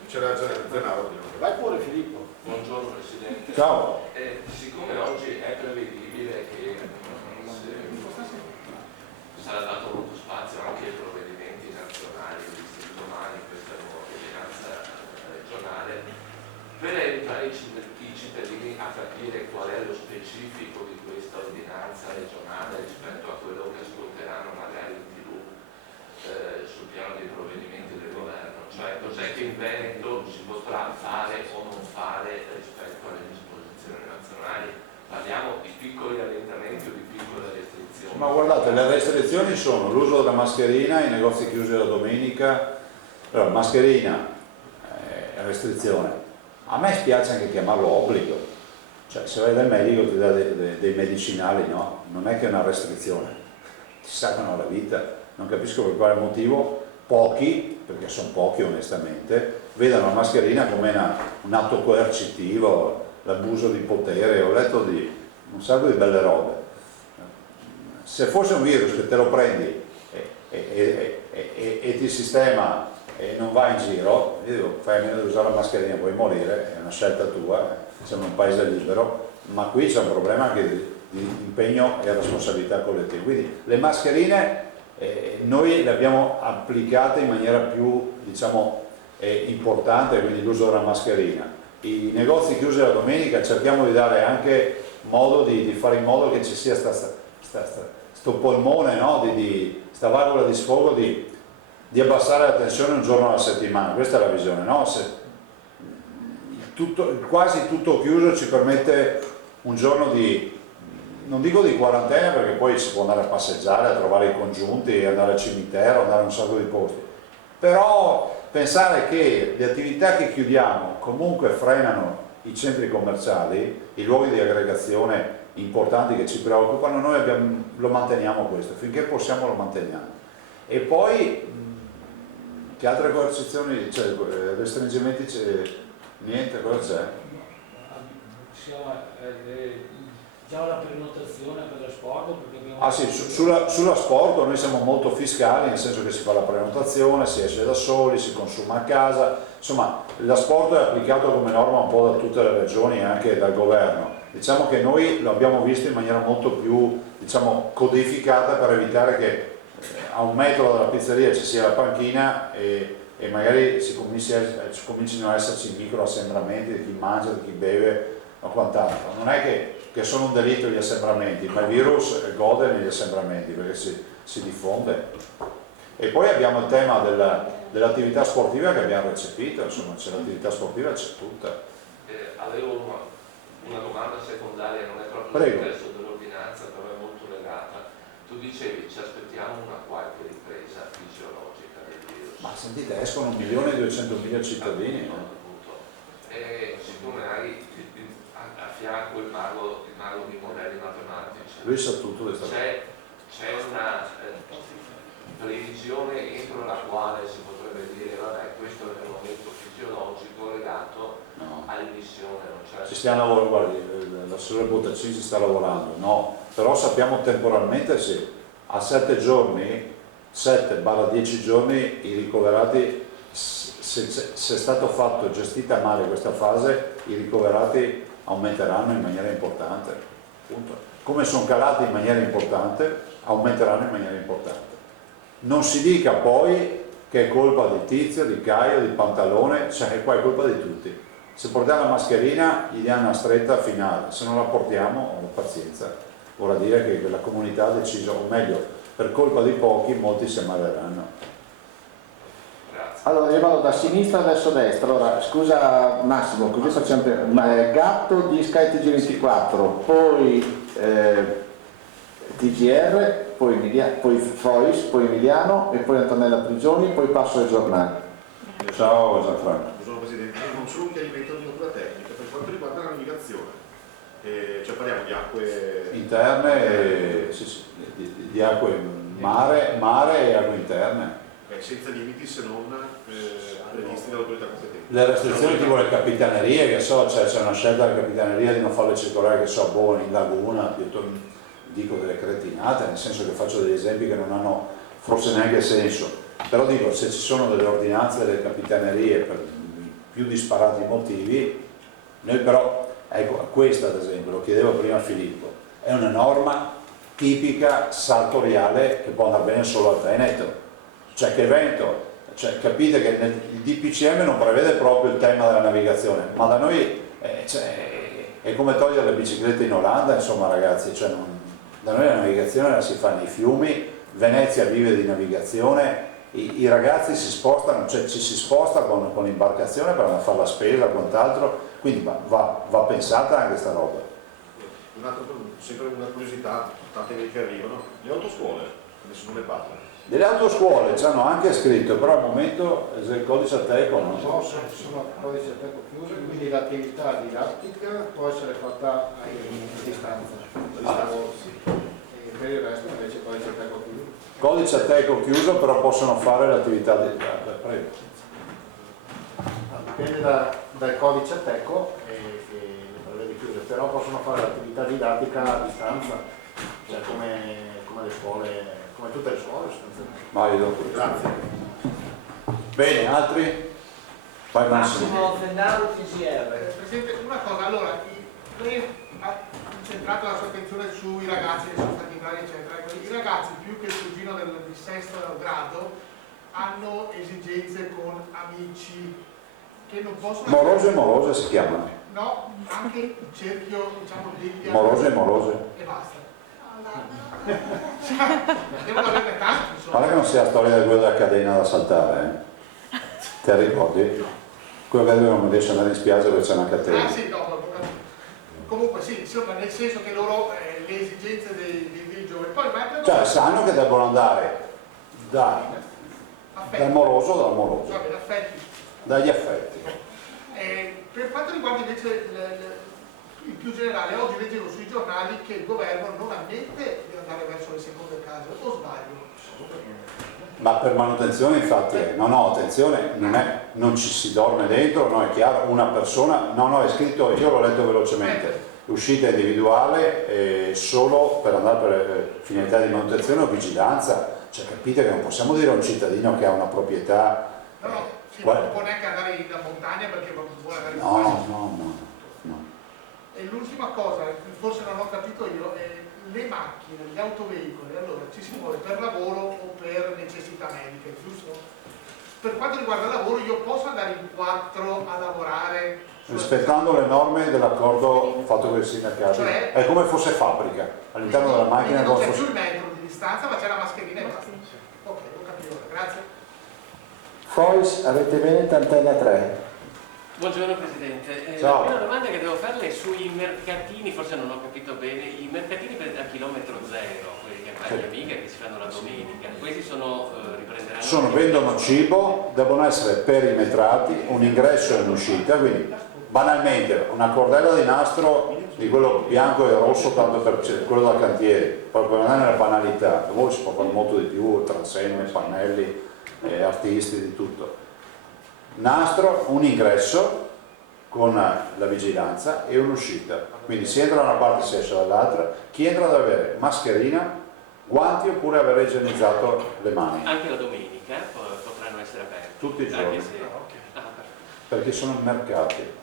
c'era già Zenaro. Vai pure Filippo. Buongiorno Presidente. Ciao. Siccome oggi è prevedibile che sarà dato molto spazio anche ai provvedimenti nazionali dell'Istituto per aiutare i cittadini a capire qual è lo specifico di questa ordinanza regionale rispetto a quello che ascolteranno magari in TV sul piano dei provvedimenti del governo, cioè cos'è che in Veneto si potrà fare o non fare rispetto alle disposizioni nazionali. Parliamo di piccoli allentamenti o di piccole restrizioni. Ma guardate, le restrizioni sono l'uso della mascherina, i negozi chiusi la domenica. Allora, mascherina, restrizione. A me spiace anche chiamarlo obbligo, cioè se vai dal medico ti dà dei medicinali, no? Non è che è una restrizione, ti salvano la vita. Non capisco per quale motivo pochi, perché sono pochi onestamente, vedano la mascherina come un atto coercitivo, l'abuso di potere. Ho letto di un sacco di belle robe. Se fosse un virus che te lo prendi e ti sistema e non vai in giro, io dico, fai a meno di usare la mascherina, puoi morire, è una scelta tua, siamo un paese libero, ma qui c'è un problema anche di impegno e responsabilità collettiva. Quindi le mascherine noi le abbiamo applicate in maniera più, diciamo, importante, quindi l'uso della mascherina. I negozi chiusi la domenica cerchiamo di dare anche modo di fare in modo che ci sia sto polmone, no? Sta valvola di sfogo di abbassare la tensione un giorno alla settimana. Questa è la visione, no? Quasi tutto chiuso ci permette un giorno non dico di quarantena, perché poi si può andare a passeggiare, a trovare i congiunti, andare al cimitero, andare a un sacco di posti, però pensare che le attività che chiudiamo comunque frenano i centri commerciali, i luoghi di aggregazione importanti che ci preoccupano, noi lo manteniamo questo, finché possiamo lo manteniamo. E poi che altre coercizioni, cioè restringimenti c'è? Niente, cosa c'è? Diciamo la prenotazione per lo sport, perché abbiamo... Ah sì, sulla sport noi siamo molto fiscali, nel senso che si fa la prenotazione, si esce da soli, si consuma a casa, insomma la sport è applicato come norma un po' da tutte le regioni e anche dal governo. Diciamo che noi lo abbiamo visto in maniera molto più, diciamo, codificata, per evitare che a un metro dalla pizzeria ci sia la panchina e magari comincino a esserci micro assembramenti di chi mangia, di chi beve o quant'altro. Non è che sono un delitto gli assembramenti, ma il virus gode negli assembramenti perché si diffonde. E poi abbiamo il tema dell'attività sportiva che abbiamo recepito, insomma c'è l'attività sportiva, c'è tutta. Avevo una domanda secondaria, non è proprio Prego. il testo dell'ordinanza, però è molto legata. Tu dicevi ci aspettiamo una qualche ripresa fisiologica del virus. Ma sentite, escono 1.200.000 cittadini. E siccome hai a fianco il mago di modelli matematici, Lui sa tutto di questa cosa. c'è una previsione entro la quale si potrebbe dire vabbè, questo è un momento fisiologico legato all'emissione, non c'è. Ci stiamo lavorando, guardi, l'assessore Bottaccini ci sta lavorando, no, però sappiamo temporalmente se a 7 giorni, 7-10 giorni i ricoverati, se è stato fatto, gestita male questa fase, i ricoverati aumenteranno in maniera importante, punto. Come sono calati in maniera importante, aumenteranno in maniera importante. Non si dica poi che è colpa di Tizio, di Caio, di Pantalone, cioè qua è colpa di tutti. Se portiamo la mascherina gli diamo una stretta finale, se non la portiamo, pazienza. Vorrà dire che la comunità ha deciso, o meglio, per colpa di pochi, molti si ammaleranno. Allora io vado da sinistra adesso a destra. Allora scusa Massimo, così facciamo Gatto di Sky TG24, poi TGR, poi Fois, poi Emiliano e poi Antonella Prigioni, poi passo ai giornali. Ciao Gianfranco. Buongiorno Presidente, non solo un chiarimento di natura tecnica per quanto riguarda la navigazione, cioè parliamo di acque Interne, sì, di acque mare e acque interne. senza limiti se non previsti dall'autorità competente. Le restrizioni tipo le capitanerie, che so, cioè c'è una scelta della capitaneria di non farle circolare, che so, in laguna, dico delle cretinate, nel senso che faccio degli esempi che non hanno forse neanche senso. Però dico, se ci sono delle ordinanze delle capitanerie per più disparati motivi, noi però, ecco, questa ad esempio, lo chiedevo prima a Filippo, è una norma tipica sartoriale che può andare bene solo al Veneto. Cioè che il Veneto cioè, capite che il DPCM non prevede proprio il tema della navigazione, ma da noi è come togliere le biciclette in Olanda, insomma ragazzi, cioè da noi la navigazione la si fa nei fiumi, Venezia vive di navigazione, i ragazzi si spostano, cioè ci si sposta con l'imbarcazione per andare a fare la spesa, quant'altro, quindi va pensata anche questa roba. Un altro, sempre una curiosità, tante che arrivano, le autoscuole, nessuno ne parla. Delle autoscuole ci hanno anche scritto, però al momento è il codice Ateco, non so. No, sono codici a tempo chiuso, quindi l'attività didattica può essere fatta a distanza. E per il resto invece codice a tempo chiuso. Codice Ateco chiuso, però possono fare l'attività di... prego. Dipende dal codice Ateco che prevede chiuso, però possono fare l'attività didattica a distanza, cioè come le scuole, come tutte le scuole sostanzialmente. Grazie. Bene, altri? Poi Massimo Fendaro, TGR. Presidente, una cosa, allora, lei ha concentrato la sua attenzione sui ragazzi che sono stati bravi, eccetera. Ecco, i ragazzi, più che il cugino di sesto grado, hanno esigenze con amici che non possono... Morose e morose si chiamano. No, anche il cerchio, diciamo, degli... Morose e morose. E basta. Devono averne tanti, insomma. Guarda che non sia la storia di quella della cadena da saltare, eh? Te la ricordi? Quello che non riesce ad andare in spiaggia dove c'è una catena. Ah sì, no, comunque sì, insomma, nel senso che loro le esigenze dei giovani. Poi Cioè sanno che devono andare dal moroso dall'amoroso, dagli affetti. Per quanto riguarda invece il più generale, oggi leggevo sui giornali che il governo non ammette di andare verso le seconde case, o sbaglio? Ma per manutenzione infatti no, attenzione, non ci si dorme dentro, no, è chiaro, una persona, è scritto, io l'ho letto velocemente, uscita individuale solo per andare per finalità di manutenzione o vigilanza, cioè capite che non possiamo dire a un cittadino che ha una proprietà... non può neanche andare in montagna perché vuole andare in No. E l'ultima cosa, forse non ho capito io, le macchine, gli autoveicoli, allora ci si muove per lavoro o per necessità mediche, giusto? Per quanto riguarda il lavoro io posso andare in 4 a lavorare? Rispettando le norme dell'accordo fatto con i sindacati, cioè, è come fosse fabbrica, all'interno della macchina non c'è fosse... più il metro di distanza ma c'è la mascherina e basta. Ok, ho capito, grazie. Fois, avete Veneta Antenna 3. Buongiorno Presidente, Ciao. la prima domanda che devo farle è sui mercatini, forse non ho capito bene, i mercatini a chilometro zero, quelli di Campagna Amica che si fanno la domenica, questi riprenderanno... vendono cibo, devono essere perimetrati, un ingresso e un'uscita, quindi banalmente una cordella di nastro di quello bianco e rosso tanto per quello da cantiere, poi per andare nella banalità, dove si può fare molto di più, transenne, pannelli, artisti, di tutto. Nastro, un ingresso con la vigilanza e un'uscita, quindi si entra da una parte e si esce dall'altra. Chi entra deve avere mascherina, guanti oppure aver igienizzato le mani. Anche la domenica potranno essere aperti? Tutti i giorni, perché sono mercati.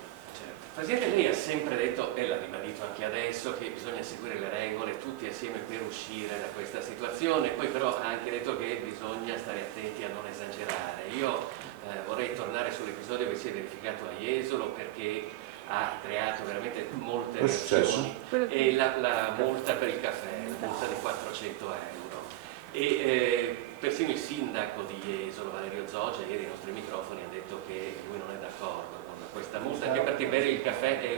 Presidente, lei ha sempre detto, e l'ha ribadito anche adesso, che bisogna seguire le regole tutti assieme per uscire da questa situazione, poi però ha anche detto che bisogna stare attenti a non esagerare. Io vorrei tornare sull'episodio che si è verificato a Jesolo perché ha creato veramente molte reazioni, e la multa per il caffè, la multa di 400 euro. E persino il sindaco di Jesolo, Valerio Zoggia, ieri ai nostri microfoni ha detto che lui non è d'accordo questa multa, anche perché bere il caffè è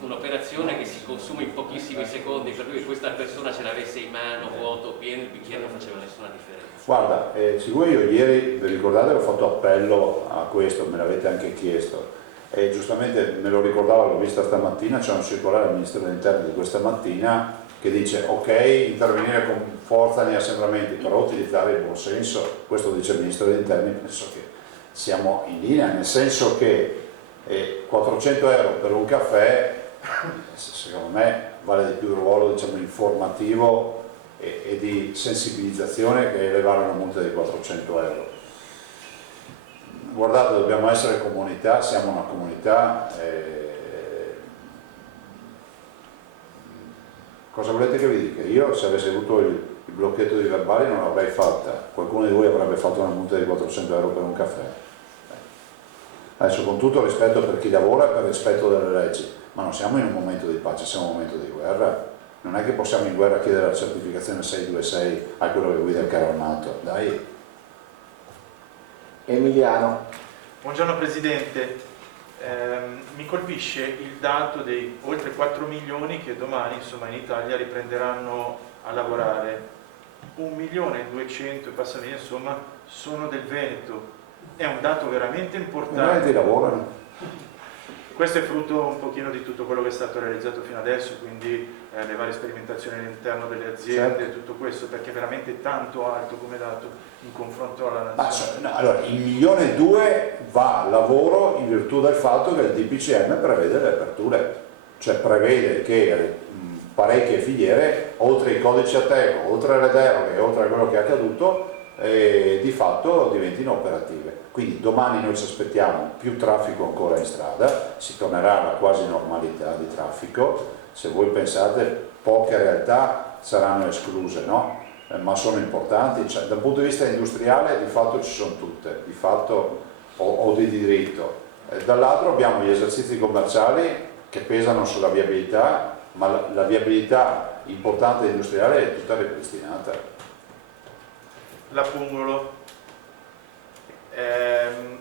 un'operazione che si consuma in pochissimi secondi, per cui questa persona ce l'avesse in mano, vuoto o pieno, il bicchiere non faceva nessuna differenza. Guarda, siccome io ieri, vi ricordate, ho fatto appello a questo, me l'avete anche chiesto, e giustamente me lo ricordavo, l'ho vista stamattina, c'è un circolare del Ministero dell'Interno di questa mattina che dice ok, intervenire con forza negli assembramenti, però utilizzare il buon senso, questo dice il Ministro degli Interni, penso che siamo in linea, nel senso che 400 euro per un caffè, secondo me vale di più il ruolo, diciamo, informativo e di sensibilizzazione che elevare una multa di 400 euro. Guardate, dobbiamo essere comunità, siamo una comunità, cosa volete che vi dica? Io, se avessi avuto il blocchetto di verbali non l'avrei fatta, qualcuno di voi avrebbe fatto una multa di 400 euro per un caffè. Adesso, con tutto rispetto per chi lavora e per rispetto delle leggi, ma non siamo in un momento di pace, siamo in un momento di guerra. Non è che possiamo in guerra chiedere la certificazione 626 a quello che guida il carro armato, dai. Emiliano. Buongiorno Presidente, mi colpisce il dato dei oltre 4 milioni che domani in Italia riprenderanno a lavorare. 1.200.000 passami insomma sono del Veneto, è un dato veramente importante. Lavorano. Questo è frutto un pochino di tutto quello che è stato realizzato fino adesso, quindi le varie sperimentazioni all'interno delle aziende, certo. Tutto questo, perché è veramente tanto alto come dato in confronto alla nazione. No, allora, il 1,2 milioni va a lavoro in virtù del fatto che il DPCM prevede le aperture, cioè prevede che parecchie filiere, oltre ai codici Ateco, oltre alle deroghe, oltre a quello che è accaduto, di fatto diventino operative. Quindi domani noi ci aspettiamo più traffico ancora in strada, si tornerà alla quasi normalità di traffico. Se voi pensate, poche realtà saranno escluse, no? Ma sono importanti, cioè, dal punto di vista industriale di fatto ci sono tutte, di fatto o di diritto. Dall'altro abbiamo gli esercizi commerciali che pesano sulla viabilità, ma la viabilità importante industriale è tutta ripristinata. La Pungolo,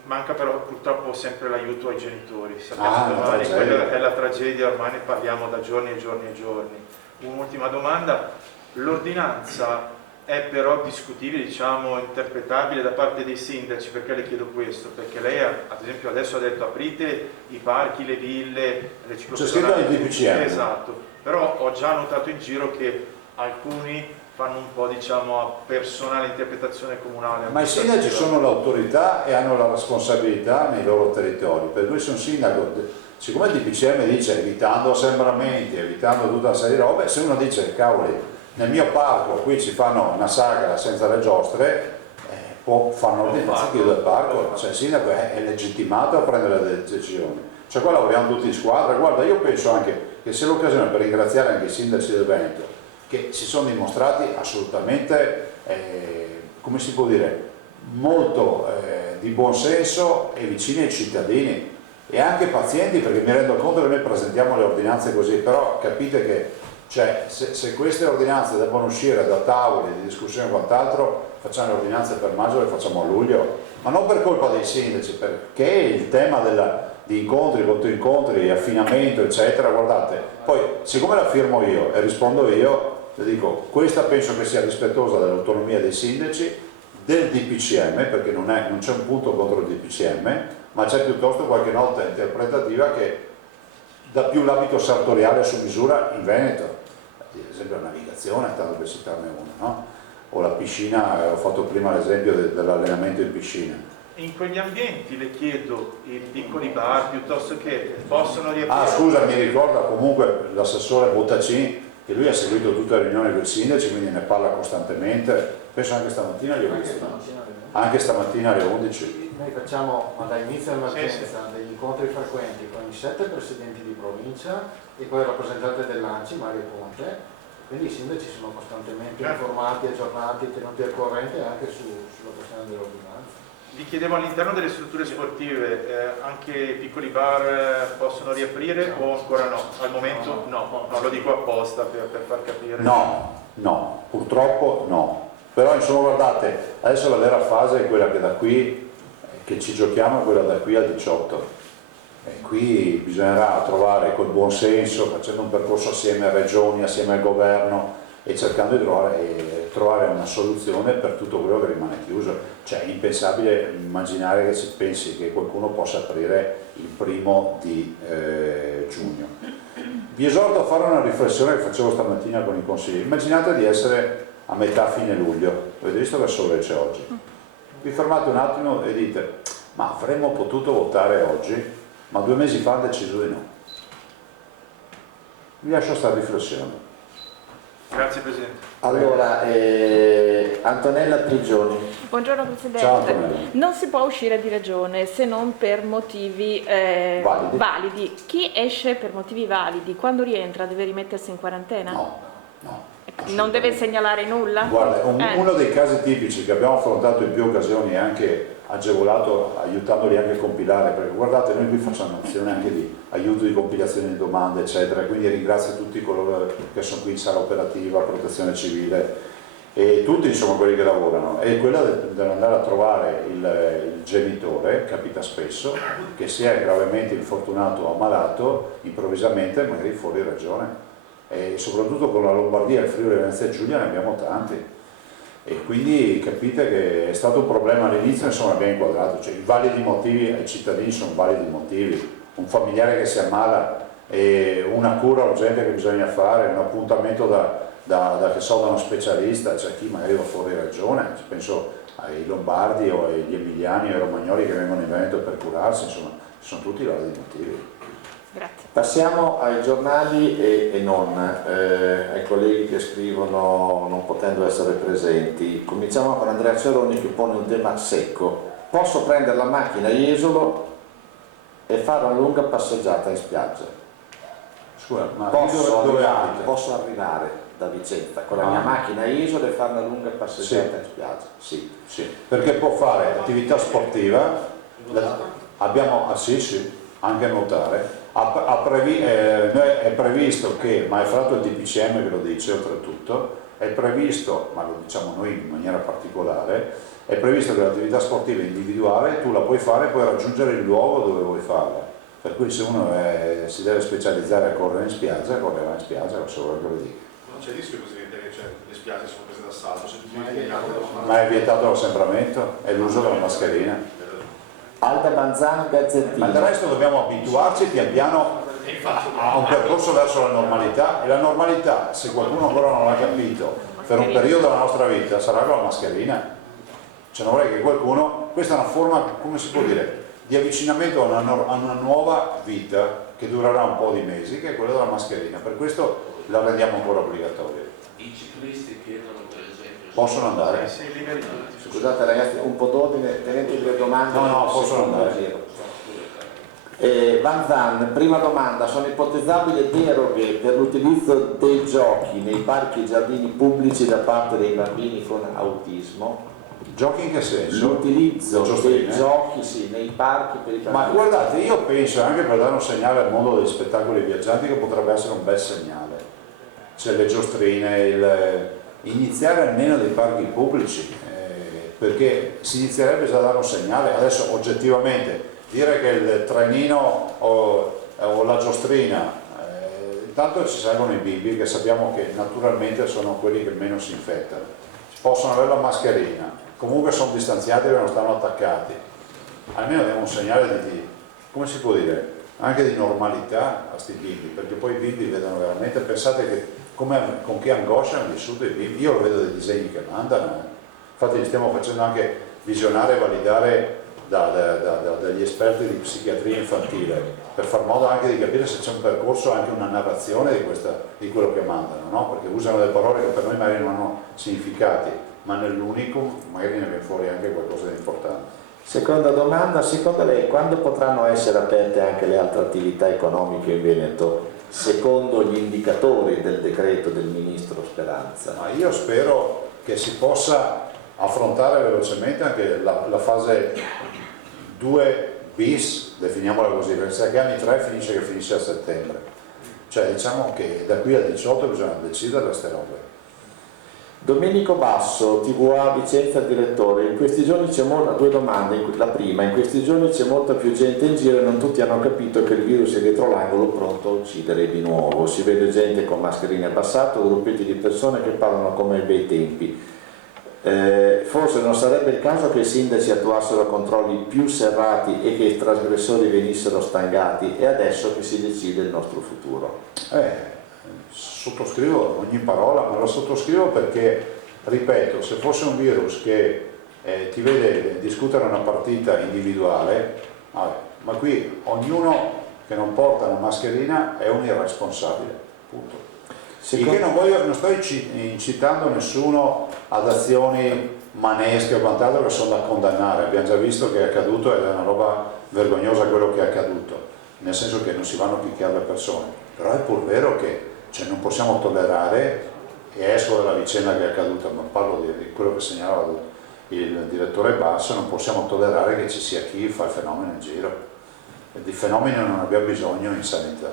manca però purtroppo sempre l'aiuto ai genitori, sappiamo domani, quella è la tragedia, ormai ne parliamo da giorni e giorni e giorni. Un'ultima domanda, l'ordinanza è però discutibile, diciamo interpretabile da parte dei sindaci, perché le chiedo questo? Perché lei ad esempio adesso ha detto aprite i parchi, le ville, le ciclopedonali. C'è scritto nel DPCM. Esatto, però ho già notato in giro che alcuni fanno un po' diciamo a personale interpretazione comunale. Ma i sindaci sono l'autorità e hanno la responsabilità nei loro territori, per cui se un sindaco, siccome il DPCM dice evitando assembramenti, evitando tutta una serie di robe, se uno dice cavoli, nel mio parco qui ci fanno una sagra senza le giostre, può fare un'ordinanza chiudere il parco, cioè il sindaco è legittimato a prendere delle decisioni. Cioè qua lavoriamo tutti in squadra, guarda io penso anche che sia l'occasione per ringraziare anche i sindaci del Veneto, che si sono dimostrati assolutamente, come si può dire, molto di buon senso e vicini ai cittadini e anche pazienti, perché mi rendo conto che noi presentiamo le ordinanze così, però capite che cioè, se queste ordinanze devono uscire da tavoli di discussione e quant'altro, facciamo le ordinanze per maggio, le facciamo a luglio, ma non per colpa dei sindaci, perché il tema di incontri, controincontri, affinamento eccetera, guardate, poi siccome la firmo io e rispondo io, le dico, questa penso che sia rispettosa dell'autonomia dei sindaci, del DPCM, perché non c'è un punto contro il DPCM, ma c'è piuttosto qualche nota interpretativa che dà più l'abito sartoriale su misura in Veneto, ad esempio la navigazione, tanto per citarne una, no? O la piscina, ho fatto prima l'esempio dell'allenamento in piscina. In quegli ambienti le chiedo, i piccoli bar piuttosto che possono riaprire... Ah scusa, mi ricorda comunque l'assessore Bottacin, che lui ha seguito tutte le riunioni con i sindaci, quindi ne parla costantemente, penso anche stamattina alle 11. Anche stamattina alle 11. Noi facciamo dall'inizio dell'emergenza degli incontri frequenti con i 7 presidenti di provincia e poi il rappresentante dell'ANCI, Mario Ponte, quindi i sindaci sono costantemente informati, aggiornati, tenuti al corrente anche sulla questione dell'ordinanza. Vi chiedevo all'interno delle strutture sportive, anche i piccoli bar possono riaprire o ancora no? Al momento no, lo dico apposta per far capire. No, purtroppo no. Però insomma guardate, adesso la vera fase è quella che da qui, che ci giochiamo, è quella da qui al 18. E qui bisognerà trovare col buon senso, facendo un percorso assieme a regioni, assieme al governo e cercando di trovare una soluzione per tutto quello che rimane chiuso. Cioè è impensabile immaginare che si pensi che qualcuno possa aprire il 1° di giugno. Vi esorto a fare una riflessione che facevo stamattina con i consigli. Immaginate di essere a metà fine luglio, avete visto che sole c'è oggi. Vi fermate un attimo e dite, ma avremmo potuto votare oggi, ma 2 mesi fa hanno deciso di no. Vi lascio questa riflessione. Grazie Presidente. Allora, Antonella Prigioni. Buongiorno Presidente. Ciao, Antonella. Non si può uscire di regione se non per motivi validi. Chi esce per motivi validi, quando rientra deve rimettersi in quarantena? No. Non deve segnalare nulla? Guarda, uno dei casi tipici che abbiamo affrontato in più occasioni e anche agevolato, aiutandoli anche a compilare, perché guardate, noi qui facciamo azione anche di aiuto di compilazione di domande, eccetera, quindi ringrazio tutti coloro che sono qui in sala operativa, protezione civile, e tutti insomma quelli che lavorano, è quella dell'andare a trovare il genitore, capita spesso, che si è gravemente infortunato o ammalato improvvisamente, magari fuori regione, e soprattutto con la Lombardia, il Friuli, Venezia e Giulia ne abbiamo tanti, e quindi capite che è stato un problema all'inizio, insomma abbiamo inquadrato, cioè i validi motivi ai cittadini sono validi motivi, un familiare che si ammala e una cura urgente che bisogna fare, un appuntamento da uno specialista, c'è chi magari va fuori regione, penso ai lombardi o agli emiliani o ai romagnoli che vengono in Veneto per curarsi, insomma sono tutti validi motivi. Grazie. Passiamo ai giornali e non, ai colleghi che scrivono non potendo essere presenti. Cominciamo con Andrea Ceroni che pone un tema secco. Posso prendere la macchina a Jesolo e fare una lunga passeggiata in spiaggia? Scusa, ma posso arrivare da Vicenza con la mia macchina a Jesolo e fare una lunga passeggiata in spiaggia? Sì. Perché può fare attività sportiva, abbiamo, anche a nuotare. È previsto che, ma è fatto il DPCM che lo dice oltretutto, è previsto, ma lo diciamo noi in maniera particolare, è previsto che l'attività sportiva individuale tu la puoi fare e puoi raggiungere il luogo dove vuoi farla. Per cui se uno si deve specializzare a correre in spiaggia, correrà in spiaggia, se vuole che lo dica. Non c'è rischio, Presidente, che le spiagge sono prese d'assalto, se Ma è vietato l'assembramento e l'uso della mascherina. Alda Banzan, Gazzettino. Ma del resto dobbiamo abituarci pian piano a un percorso verso la normalità, e la normalità, se qualcuno ancora non l'ha capito, per un periodo della nostra vita sarà con la mascherina. Cioè non vorrei che qualcuno, questa è una forma, come si può dire, di avvicinamento a una nuova vita che durerà un po' di mesi, che è quella della mascherina, per questo la rendiamo ancora obbligatoria. I ciclisti chiedono per esempio... Possono andare? Scusate ragazzi, un po' d'ordine, tenetevi le domande. No, possono andare. Van Zan, prima domanda, sono ipotizzabili deroghe per l'utilizzo dei giochi nei parchi e giardini pubblici da parte dei bambini con autismo? Giochi in che senso? L'utilizzo dei giochi nei parchi per i bambini. Ma guardate, io penso anche per dare un segnale al mondo degli spettacoli viaggianti che potrebbe essere un bel segnale. Cioè le giostrine, iniziare almeno dei parchi pubblici, perché si inizierebbe già a dare un segnale. Adesso oggettivamente dire che il trenino o la giostrina, intanto ci servono i bimbi che sappiamo che naturalmente sono quelli che meno si infettano, possono avere la mascherina, comunque sono distanziati perché non stanno attaccati, almeno diamo un segnale di come si può dire, anche di normalità a questi bimbi, perché poi i bimbi vedono veramente, pensate che con che angoscia hanno vissuto i bimbi, io lo vedo dai disegni che mandano, infatti li stiamo facendo anche visionare e validare dagli esperti di psichiatria infantile, per far modo anche di capire se c'è un percorso, anche una narrazione di quello che mandano, no? Perché usano delle parole che per noi magari non hanno significati, ma nell'unicum magari ne viene fuori anche qualcosa di importante. Seconda domanda, secondo lei quando potranno essere aperte anche le altre attività economiche in Veneto, secondo gli indicatori del decreto del Ministro Speranza? Ma io spero che si possa affrontare velocemente anche la fase 2 bis, definiamola così, perché se che anni 3 finisce a settembre, cioè diciamo che da qui al 18 bisogna decidere queste robe. Domenico Basso, TVA Vicenza, direttore, in questi giorni c'è due domande, la prima, in questi giorni c'è molta più gente in giro e non tutti hanno capito che il virus è dietro l'angolo pronto a uccidere di nuovo, si vede gente con mascherine abbassate, gruppetti di persone che parlano come ai bei tempi. Forse non sarebbe il caso che i sindaci attuassero controlli più serrati e che i trasgressori venissero stangati, e adesso che si decide il nostro futuro? Sottoscrivo ogni parola, ma lo sottoscrivo perché, ripeto, se fosse un virus che ti vede discutere una partita individuale, ma qui ognuno che non porta una mascherina è un irresponsabile, punto. Che non sto incitando nessuno ad azioni manesche o quant'altro che sono da condannare, abbiamo già visto che è accaduto ed è una roba vergognosa quello che è accaduto, nel senso che non si vanno a picchiare le persone, però è pur vero che non possiamo tollerare e esco dalla vicenda che è accaduta, ma parlo di quello che segnalava il direttore Basso, non possiamo tollerare che ci sia chi fa il fenomeno in giro. E di fenomeni non abbiamo bisogno in sanità.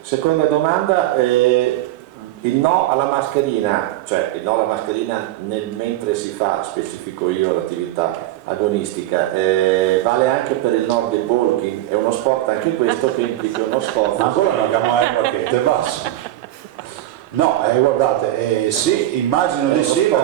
Seconda domanda, il no alla mascherina, cioè il no alla mascherina mentre si fa, specifico io, l'attività agonistica, vale anche per il no dei polking, è uno sport anche questo che implica uno sforzo. Ancora non abbiamo qualche basso. No, guardate, sì, immagino di sì,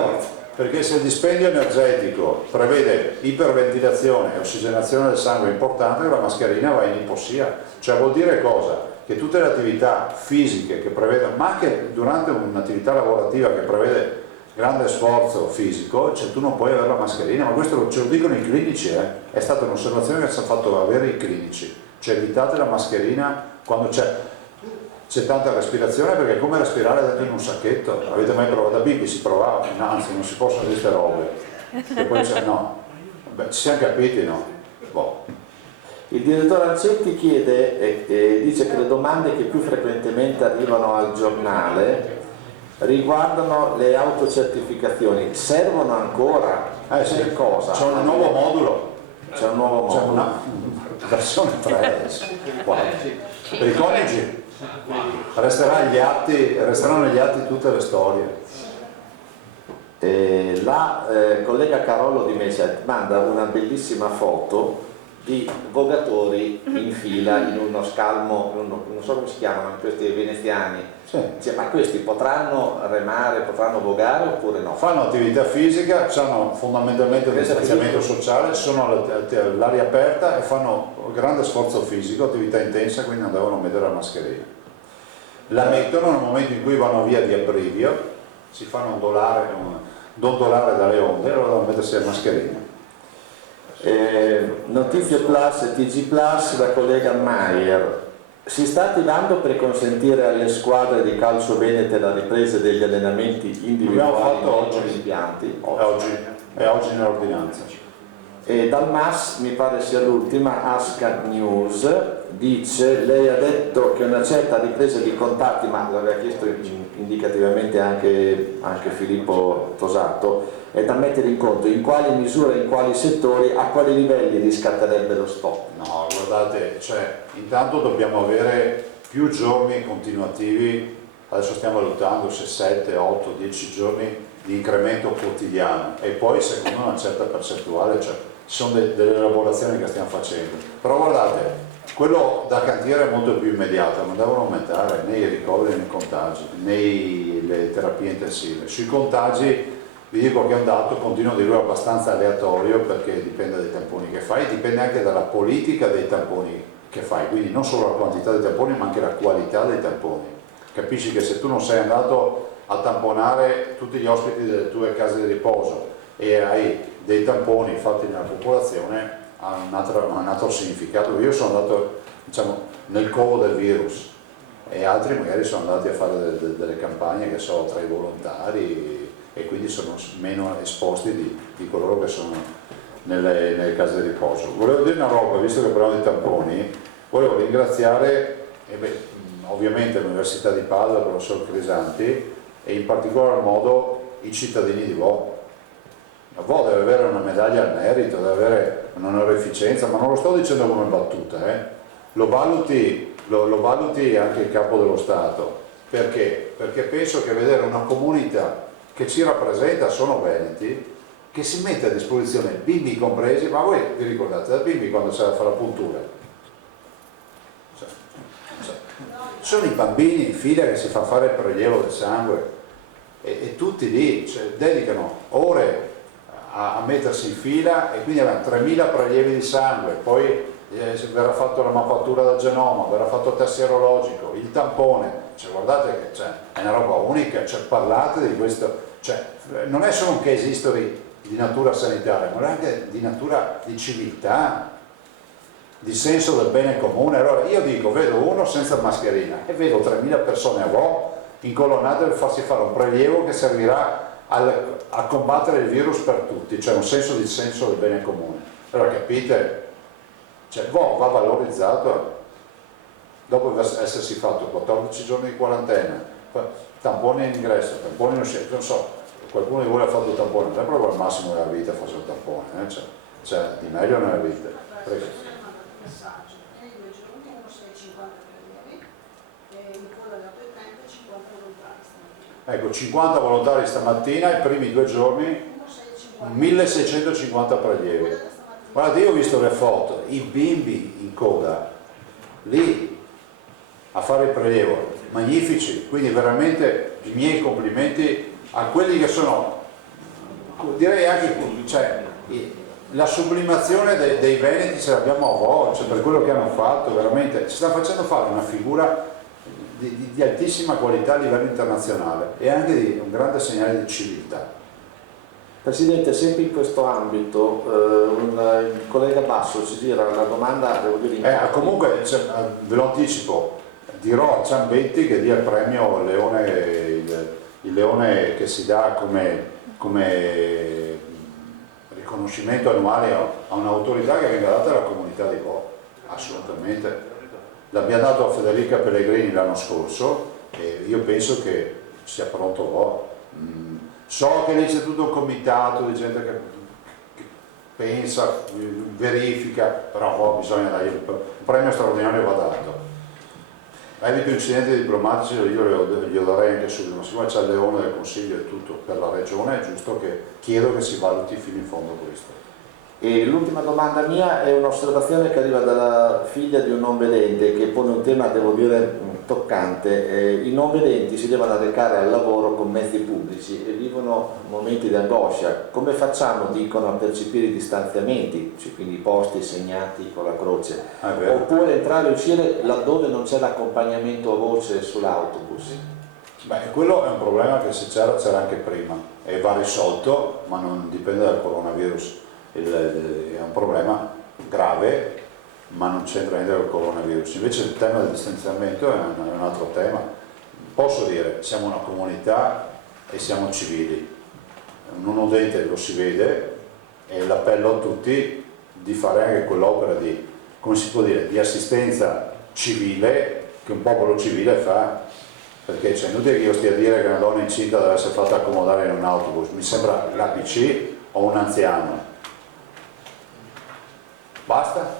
perché se il dispendio energetico prevede iperventilazione e ossigenazione del sangue importante, la mascherina va in ipossia. Cioè vuol dire cosa? Che tutte le attività fisiche che prevedono, ma anche durante un'attività lavorativa che prevede grande sforzo fisico, cioè tu non puoi avere la mascherina, ma questo ce lo dicono i clinici, è stata un'osservazione che si è fatto avere i clinici, cioè evitate la mascherina quando c'è tanta respirazione, perché è come respirare dentro in un sacchetto. Avete mai provato? Da bimbi si provava, anzi non si possono dire queste robe, e poi no, beh, ci siamo capiti, no? Boh. Il direttore Ancetti chiede e dice che le domande che più frequentemente arrivano al giornale riguardano le autocertificazioni. Servono ancora? Sì. Cosa? C'è un nuovo modulo. C'è un nuovo modulo. C'è una versione 3 adesso. Per i coniugi resteranno negli atti tutte le storie. La collega Carollo di Meset manda una bellissima foto di vogatori in fila in uno scalmo, non so come si chiamano questi veneziani, sì. Cioè, ma questi potranno remare, potranno vogare oppure no? Fanno attività fisica, hanno fondamentalmente un distanziamento sociale, sono all'aria aperta e fanno grande sforzo fisico, attività intensa, quindi non devono mettere la mascherina. La mettono nel momento in cui vanno via di abbrivio, si fanno dondolare dalle onde, allora devono mettersi la mascherina. Notizie Plus e TG Plus da collega Maier. Si sta attivando per consentire alle squadre di calcio venete la ripresa degli allenamenti individuali abbiamo fatto oggi impianti? È oggi nell'ordinanza. E dal MAS, mi pare sia l'ultima, Asca News, dice, lei ha detto che una certa ripresa di contatti, ma l'aveva chiesto indicativamente anche Filippo Tosato, è da mettere in conto in quali misure, in quali settori, a quali livelli riscatterebbe lo stop? No, guardate, intanto dobbiamo avere più giorni continuativi, adesso stiamo valutando se 7, 8, 10 giorni di incremento quotidiano e poi secondo una certa percentuale, ci sono delle elaborazioni che stiamo facendo. Però guardate, quello da cantiere è molto più immediato, non devono aumentare né i ricoveri né i contagi, né le terapie intensive. Sui contagi vi dico che è un dato, continuo a dirlo, abbastanza aleatorio perché dipende dai tamponi che fai, dipende anche dalla politica dei tamponi che fai, quindi non solo la quantità dei tamponi ma anche la qualità dei tamponi. Capisci che se tu non sei andato a tamponare tutti gli ospiti delle tue case di riposo e hai dei tamponi fatti nella popolazione, ha un altro significato. Io sono andato nel covo del virus e altri magari sono andati a fare delle campagne che so tra i volontari e quindi sono meno esposti di coloro che sono nelle case di riposo. Volevo dire una roba, visto che parliamo di tamponi, volevo ringraziare ovviamente l'Università di Padova, il professor Crisanti e in particolar modo i cittadini di Vo. Vo deve avere una medaglia al merito, deve avere un'onorificenza, ma non lo sto dicendo come battuta, lo valuti anche il capo dello Stato. Perché? Perché penso che vedere una comunità che ci rappresenta, sono veneti, che si mette a disposizione, bimbi compresi, ma voi vi ricordate da bimbi quando si va a fare la puntura? Sono i bambini in fila che si fa fare il prelievo del sangue e tutti lì dedicano ore a mettersi in fila e quindi abbiamo 3.000 prelievi di sangue, poi verrà fatta la mappatura del genoma, verrà fatto il test serologico, il tampone, guardate che è una roba unica, parlate di questo, non è solo un case history di natura sanitaria, ma anche di natura di civiltà, di senso del bene comune. Allora io dico, vedo uno senza mascherina e vedo 3.000 persone a Vo incolonnate per farsi fare un prelievo che servirà a combattere il virus per tutti, un senso del bene comune. Allora capite? Vo va valorizzato dopo essersi fatto 14 giorni di quarantena, tamponi in ingresso, tamponi in uscita, non so, qualcuno di voi ha fatto il tampone, non è proprio al massimo della vita fare il tampone, cioè di meglio nella vita. Prego. Messaggio, nei 2 giorni uno 6,50 prelievi e in coda alle 8:30 50 volontari stamattina. Ecco, 50 volontari stamattina, i primi 2 giorni 1650 prelievi. Guardate, io ho visto le foto, i bimbi in coda, lì a fare il prelievo, magnifici, quindi veramente i miei complimenti a quelli che sono, direi anche, cioè, la sublimazione dei veneti ce l'abbiamo a voi, cioè per quello che hanno fatto, veramente, ci sta facendo fare una figura di altissima qualità a livello internazionale e anche di un grande segnale di civiltà. Presidente, sempre in questo ambito, il collega Basso ci gira la domanda, devo dire, comunque ve lo anticipo, dirò a Ciambetti che dia il premio Leone, il Leone che si dà come riconoscimento annuale a un'autorità che venga data alla comunità di Bo, assolutamente. L'abbiamo dato a Federica Pellegrini l'anno scorso e io penso che sia pronto Bo. So che lì c'è tutto un comitato di gente che pensa, verifica, però bisogna dargli un premio straordinario, va dato. Evito incidenti diplomatici, io glielo darei anche subito, ma siccome c'è il Leone del Consiglio e tutto per la Regione, è giusto che chiedo che si valuti fino in fondo questo. E l'ultima domanda mia è un'osservazione che arriva dalla figlia di un non vedente che pone un tema, devo dire, toccante. I non vedenti si devono recare al lavoro con mezzi pubblici e vivono momenti di angoscia. Come facciamo, dicono, a percepire i distanziamenti, cioè quindi i posti segnati con la croce? Oppure entrare e uscire laddove non c'è l'accompagnamento a voce sull'autobus? Beh, quello è un problema che se c'era anche prima e va risolto, ma non dipende dal coronavirus. È un problema grave, ma non c'entra niente col coronavirus. Invece il tema del distanziamento è un altro tema. Posso dire, siamo una comunità e siamo civili. Un non udente lo si vede e l'appello a tutti di fare anche quell'opera di, come si può dire, di assistenza civile che un popolo civile fa. Perché c'è inutile che io stia a dire che una donna incinta deve essere fatta accomodare in un autobus. Mi sembra l'APC o un anziano. Basta?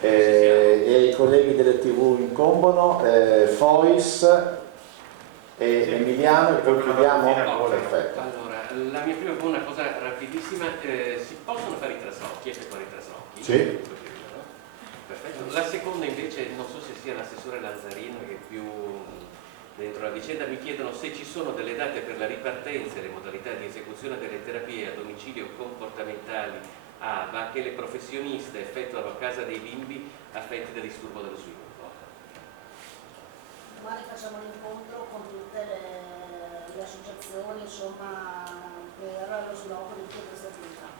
E i colleghi delle TV incombono, Fois e Emiliano, e poi chiudiamo. Perfetto. Allora, la mia prima una cosa rapidissima, si possono fare i traslochi, effettuare i traslochi? Sì. Perfetto. La seconda invece, non so se sia l'assessore Lazzarino che è più dentro la vicenda, mi chiedono se ci sono delle date per la ripartenza e le modalità di esecuzione delle terapie a domicilio comportamentali che le professioniste effettuano a casa dei bimbi affetti da disturbo dello sviluppo. Domani facciamo un incontro con tutte le associazioni, insomma, per lo sviluppo di tutte queste attività.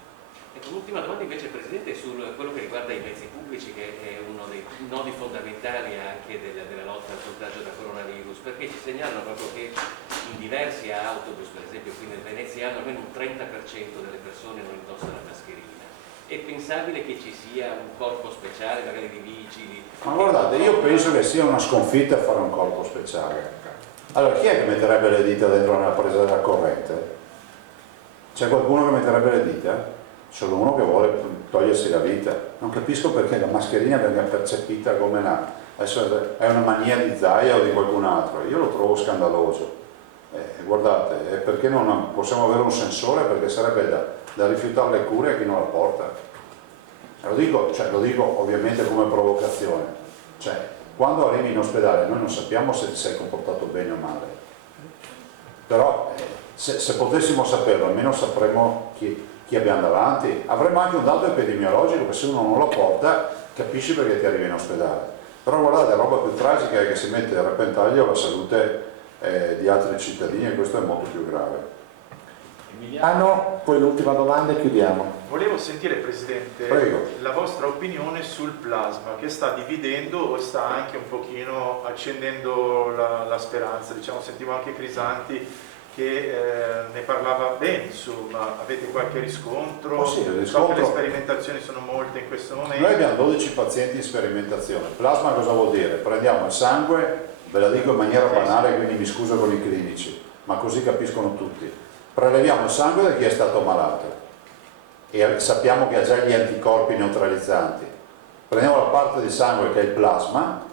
Ecco, l'ultima domanda invece, Presidente, è su quello che riguarda i mezzi pubblici, che è uno dei nodi fondamentali anche della lotta al contagio da coronavirus, perché ci segnalano proprio che in diversi autobus, per esempio qui nel veneziano, almeno un 30% delle persone non indossa la mascherina. È pensabile che ci sia un corpo speciale, magari di vigili? Ma guardate, io penso che sia una sconfitta fare un corpo speciale. Allora, chi è che metterebbe le dita dentro nella presa della corrente? C'è qualcuno che metterebbe le dita? Solo uno che vuole togliersi la vita. Non capisco perché la mascherina venga percepita come è una mania di Zaia o di qualcun altro. Io lo trovo scandaloso. Guardate, perché non possiamo avere un sensore? Perché sarebbe da rifiutare le cure a chi non la porta. Lo dico ovviamente come provocazione. Cioè, quando arrivi in ospedale noi non sappiamo se ti sei comportato bene o male. Però se potessimo saperlo, almeno sapremo chi abbiamo davanti. Avremo anche un dato epidemiologico, che se uno non lo porta capisci perché ti arrivi in ospedale. Però guardate, la roba più tragica è che si mette a repentaglio la salute di altri cittadini e questo è molto più grave. Emiliano, poi l'ultima domanda e chiudiamo. Volevo sentire, Presidente, Prego. la vostra opinione sul plasma, che sta dividendo o sta anche un pochino accendendo la speranza. Diciamo, sentivo anche Crisanti che ne parlava bene, insomma. Avete qualche riscontro? Sì, il So che riscontro. le sperimentazioni sono molte in questo momento. Noi abbiamo 12 pazienti in sperimentazione. Plasma cosa vuol dire? Prendiamo il sangue ve la dico in maniera banale, quindi mi scuso con i clinici, ma così capiscono tutti. Preleviamo il sangue da chi è stato malato e sappiamo che ha già gli anticorpi neutralizzanti. Prendiamo la parte di sangue che è il plasma,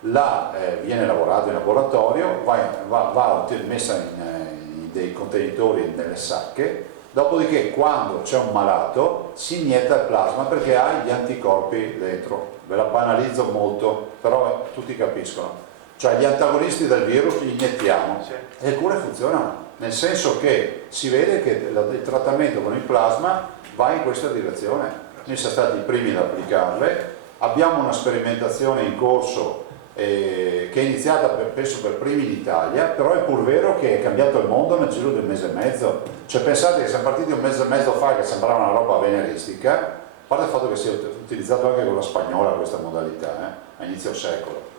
viene lavorato in laboratorio, va messa in dei contenitori, nelle sacche, dopodiché quando c'è un malato si inietta il plasma perché ha gli anticorpi dentro. Ve la banalizzo molto, però tutti capiscono. Cioè gli antagonisti del virus li iniettiamo e le cure funzionano, nel senso che si vede che il trattamento con il plasma va in questa direzione. Noi siamo stati i primi ad applicarle, abbiamo una sperimentazione in corso che è iniziata penso per primi in Italia, però è pur vero che è cambiato il mondo nel giro di un mese e mezzo. Cioè pensate che siamo partiti un mese e mezzo fa che sembrava una roba veneristica, a parte il fatto che si è utilizzato anche con la spagnola questa modalità, a inizio secolo.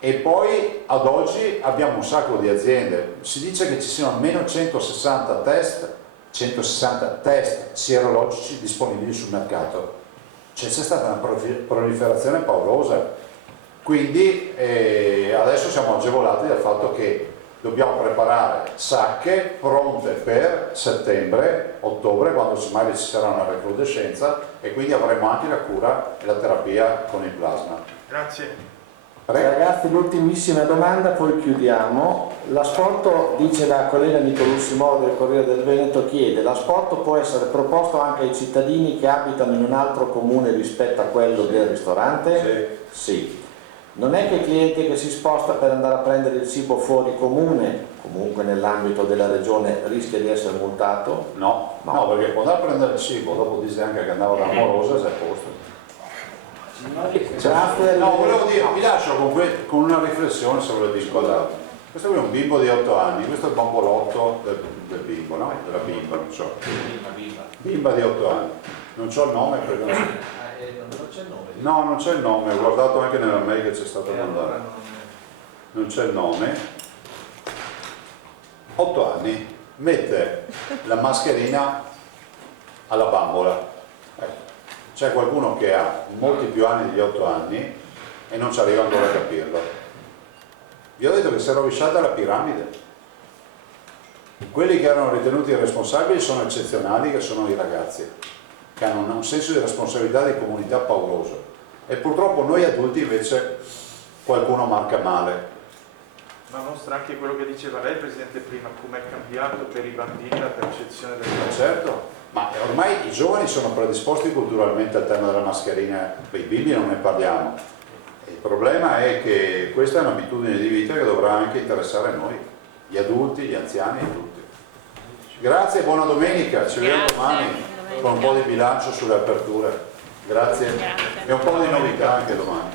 E poi ad oggi abbiamo un sacco di aziende, si dice che ci siano almeno 160 test sierologici disponibili sul mercato, cioè c'è stata una proliferazione paurosa, quindi adesso siamo agevolati dal fatto che dobbiamo preparare sacche pronte per settembre, ottobre, quando magari ci sarà una recrudescenza, e quindi avremo anche la cura e la terapia con il plasma. Grazie. Ragazzi, l'ultimissima domanda, poi chiudiamo. L'asporto, dice la collega Nicolussi Moro del Corriere del Veneto, chiede: l'asporto può essere proposto anche ai cittadini che abitano in un altro comune rispetto a quello del ristorante? Sì. Non è che il cliente che si sposta per andare a prendere il cibo fuori comune, comunque nell'ambito della regione, rischia di essere multato? No, perché può andare a prendere il cibo, dopo dice anche che andava da Amorosa, sei a posto. Grazie. No, volevo dire, vi lascio con una riflessione sobre il disco. Questo qui è un bimbo di 8 anni, questo è il bambolotto del bimbo, no? Della bimba, non so. Bimba di 8 anni. Non c'ho il nome perché non c'è il nome. No, non c'è il nome, ho guardato anche nella mail che c'è stato mandato. Non c'è il nome. 8 anni, mette la mascherina alla bambola. C'è qualcuno che ha molti più anni di 8 anni e non ci arriva ancora a capirlo. Vi ho detto che si è rovesciata la piramide. Quelli che erano ritenuti responsabili sono eccezionali, che sono i ragazzi, che hanno un senso di responsabilità di comunità pauroso. E purtroppo noi adulti invece qualcuno marca male. Ma mostra anche quello che diceva lei, Presidente, prima, come è cambiato per i bambini la percezione del mondo. Certo. Ma ormai i giovani sono predisposti culturalmente al tema della mascherina, per i bimbi non ne parliamo. Il problema è che questa è un'abitudine di vita che dovrà anche interessare noi, gli adulti, gli anziani e tutti. Grazie, buona domenica, ci vediamo domani con un po' di bilancio sulle aperture. Grazie. E un po' di novità anche domani.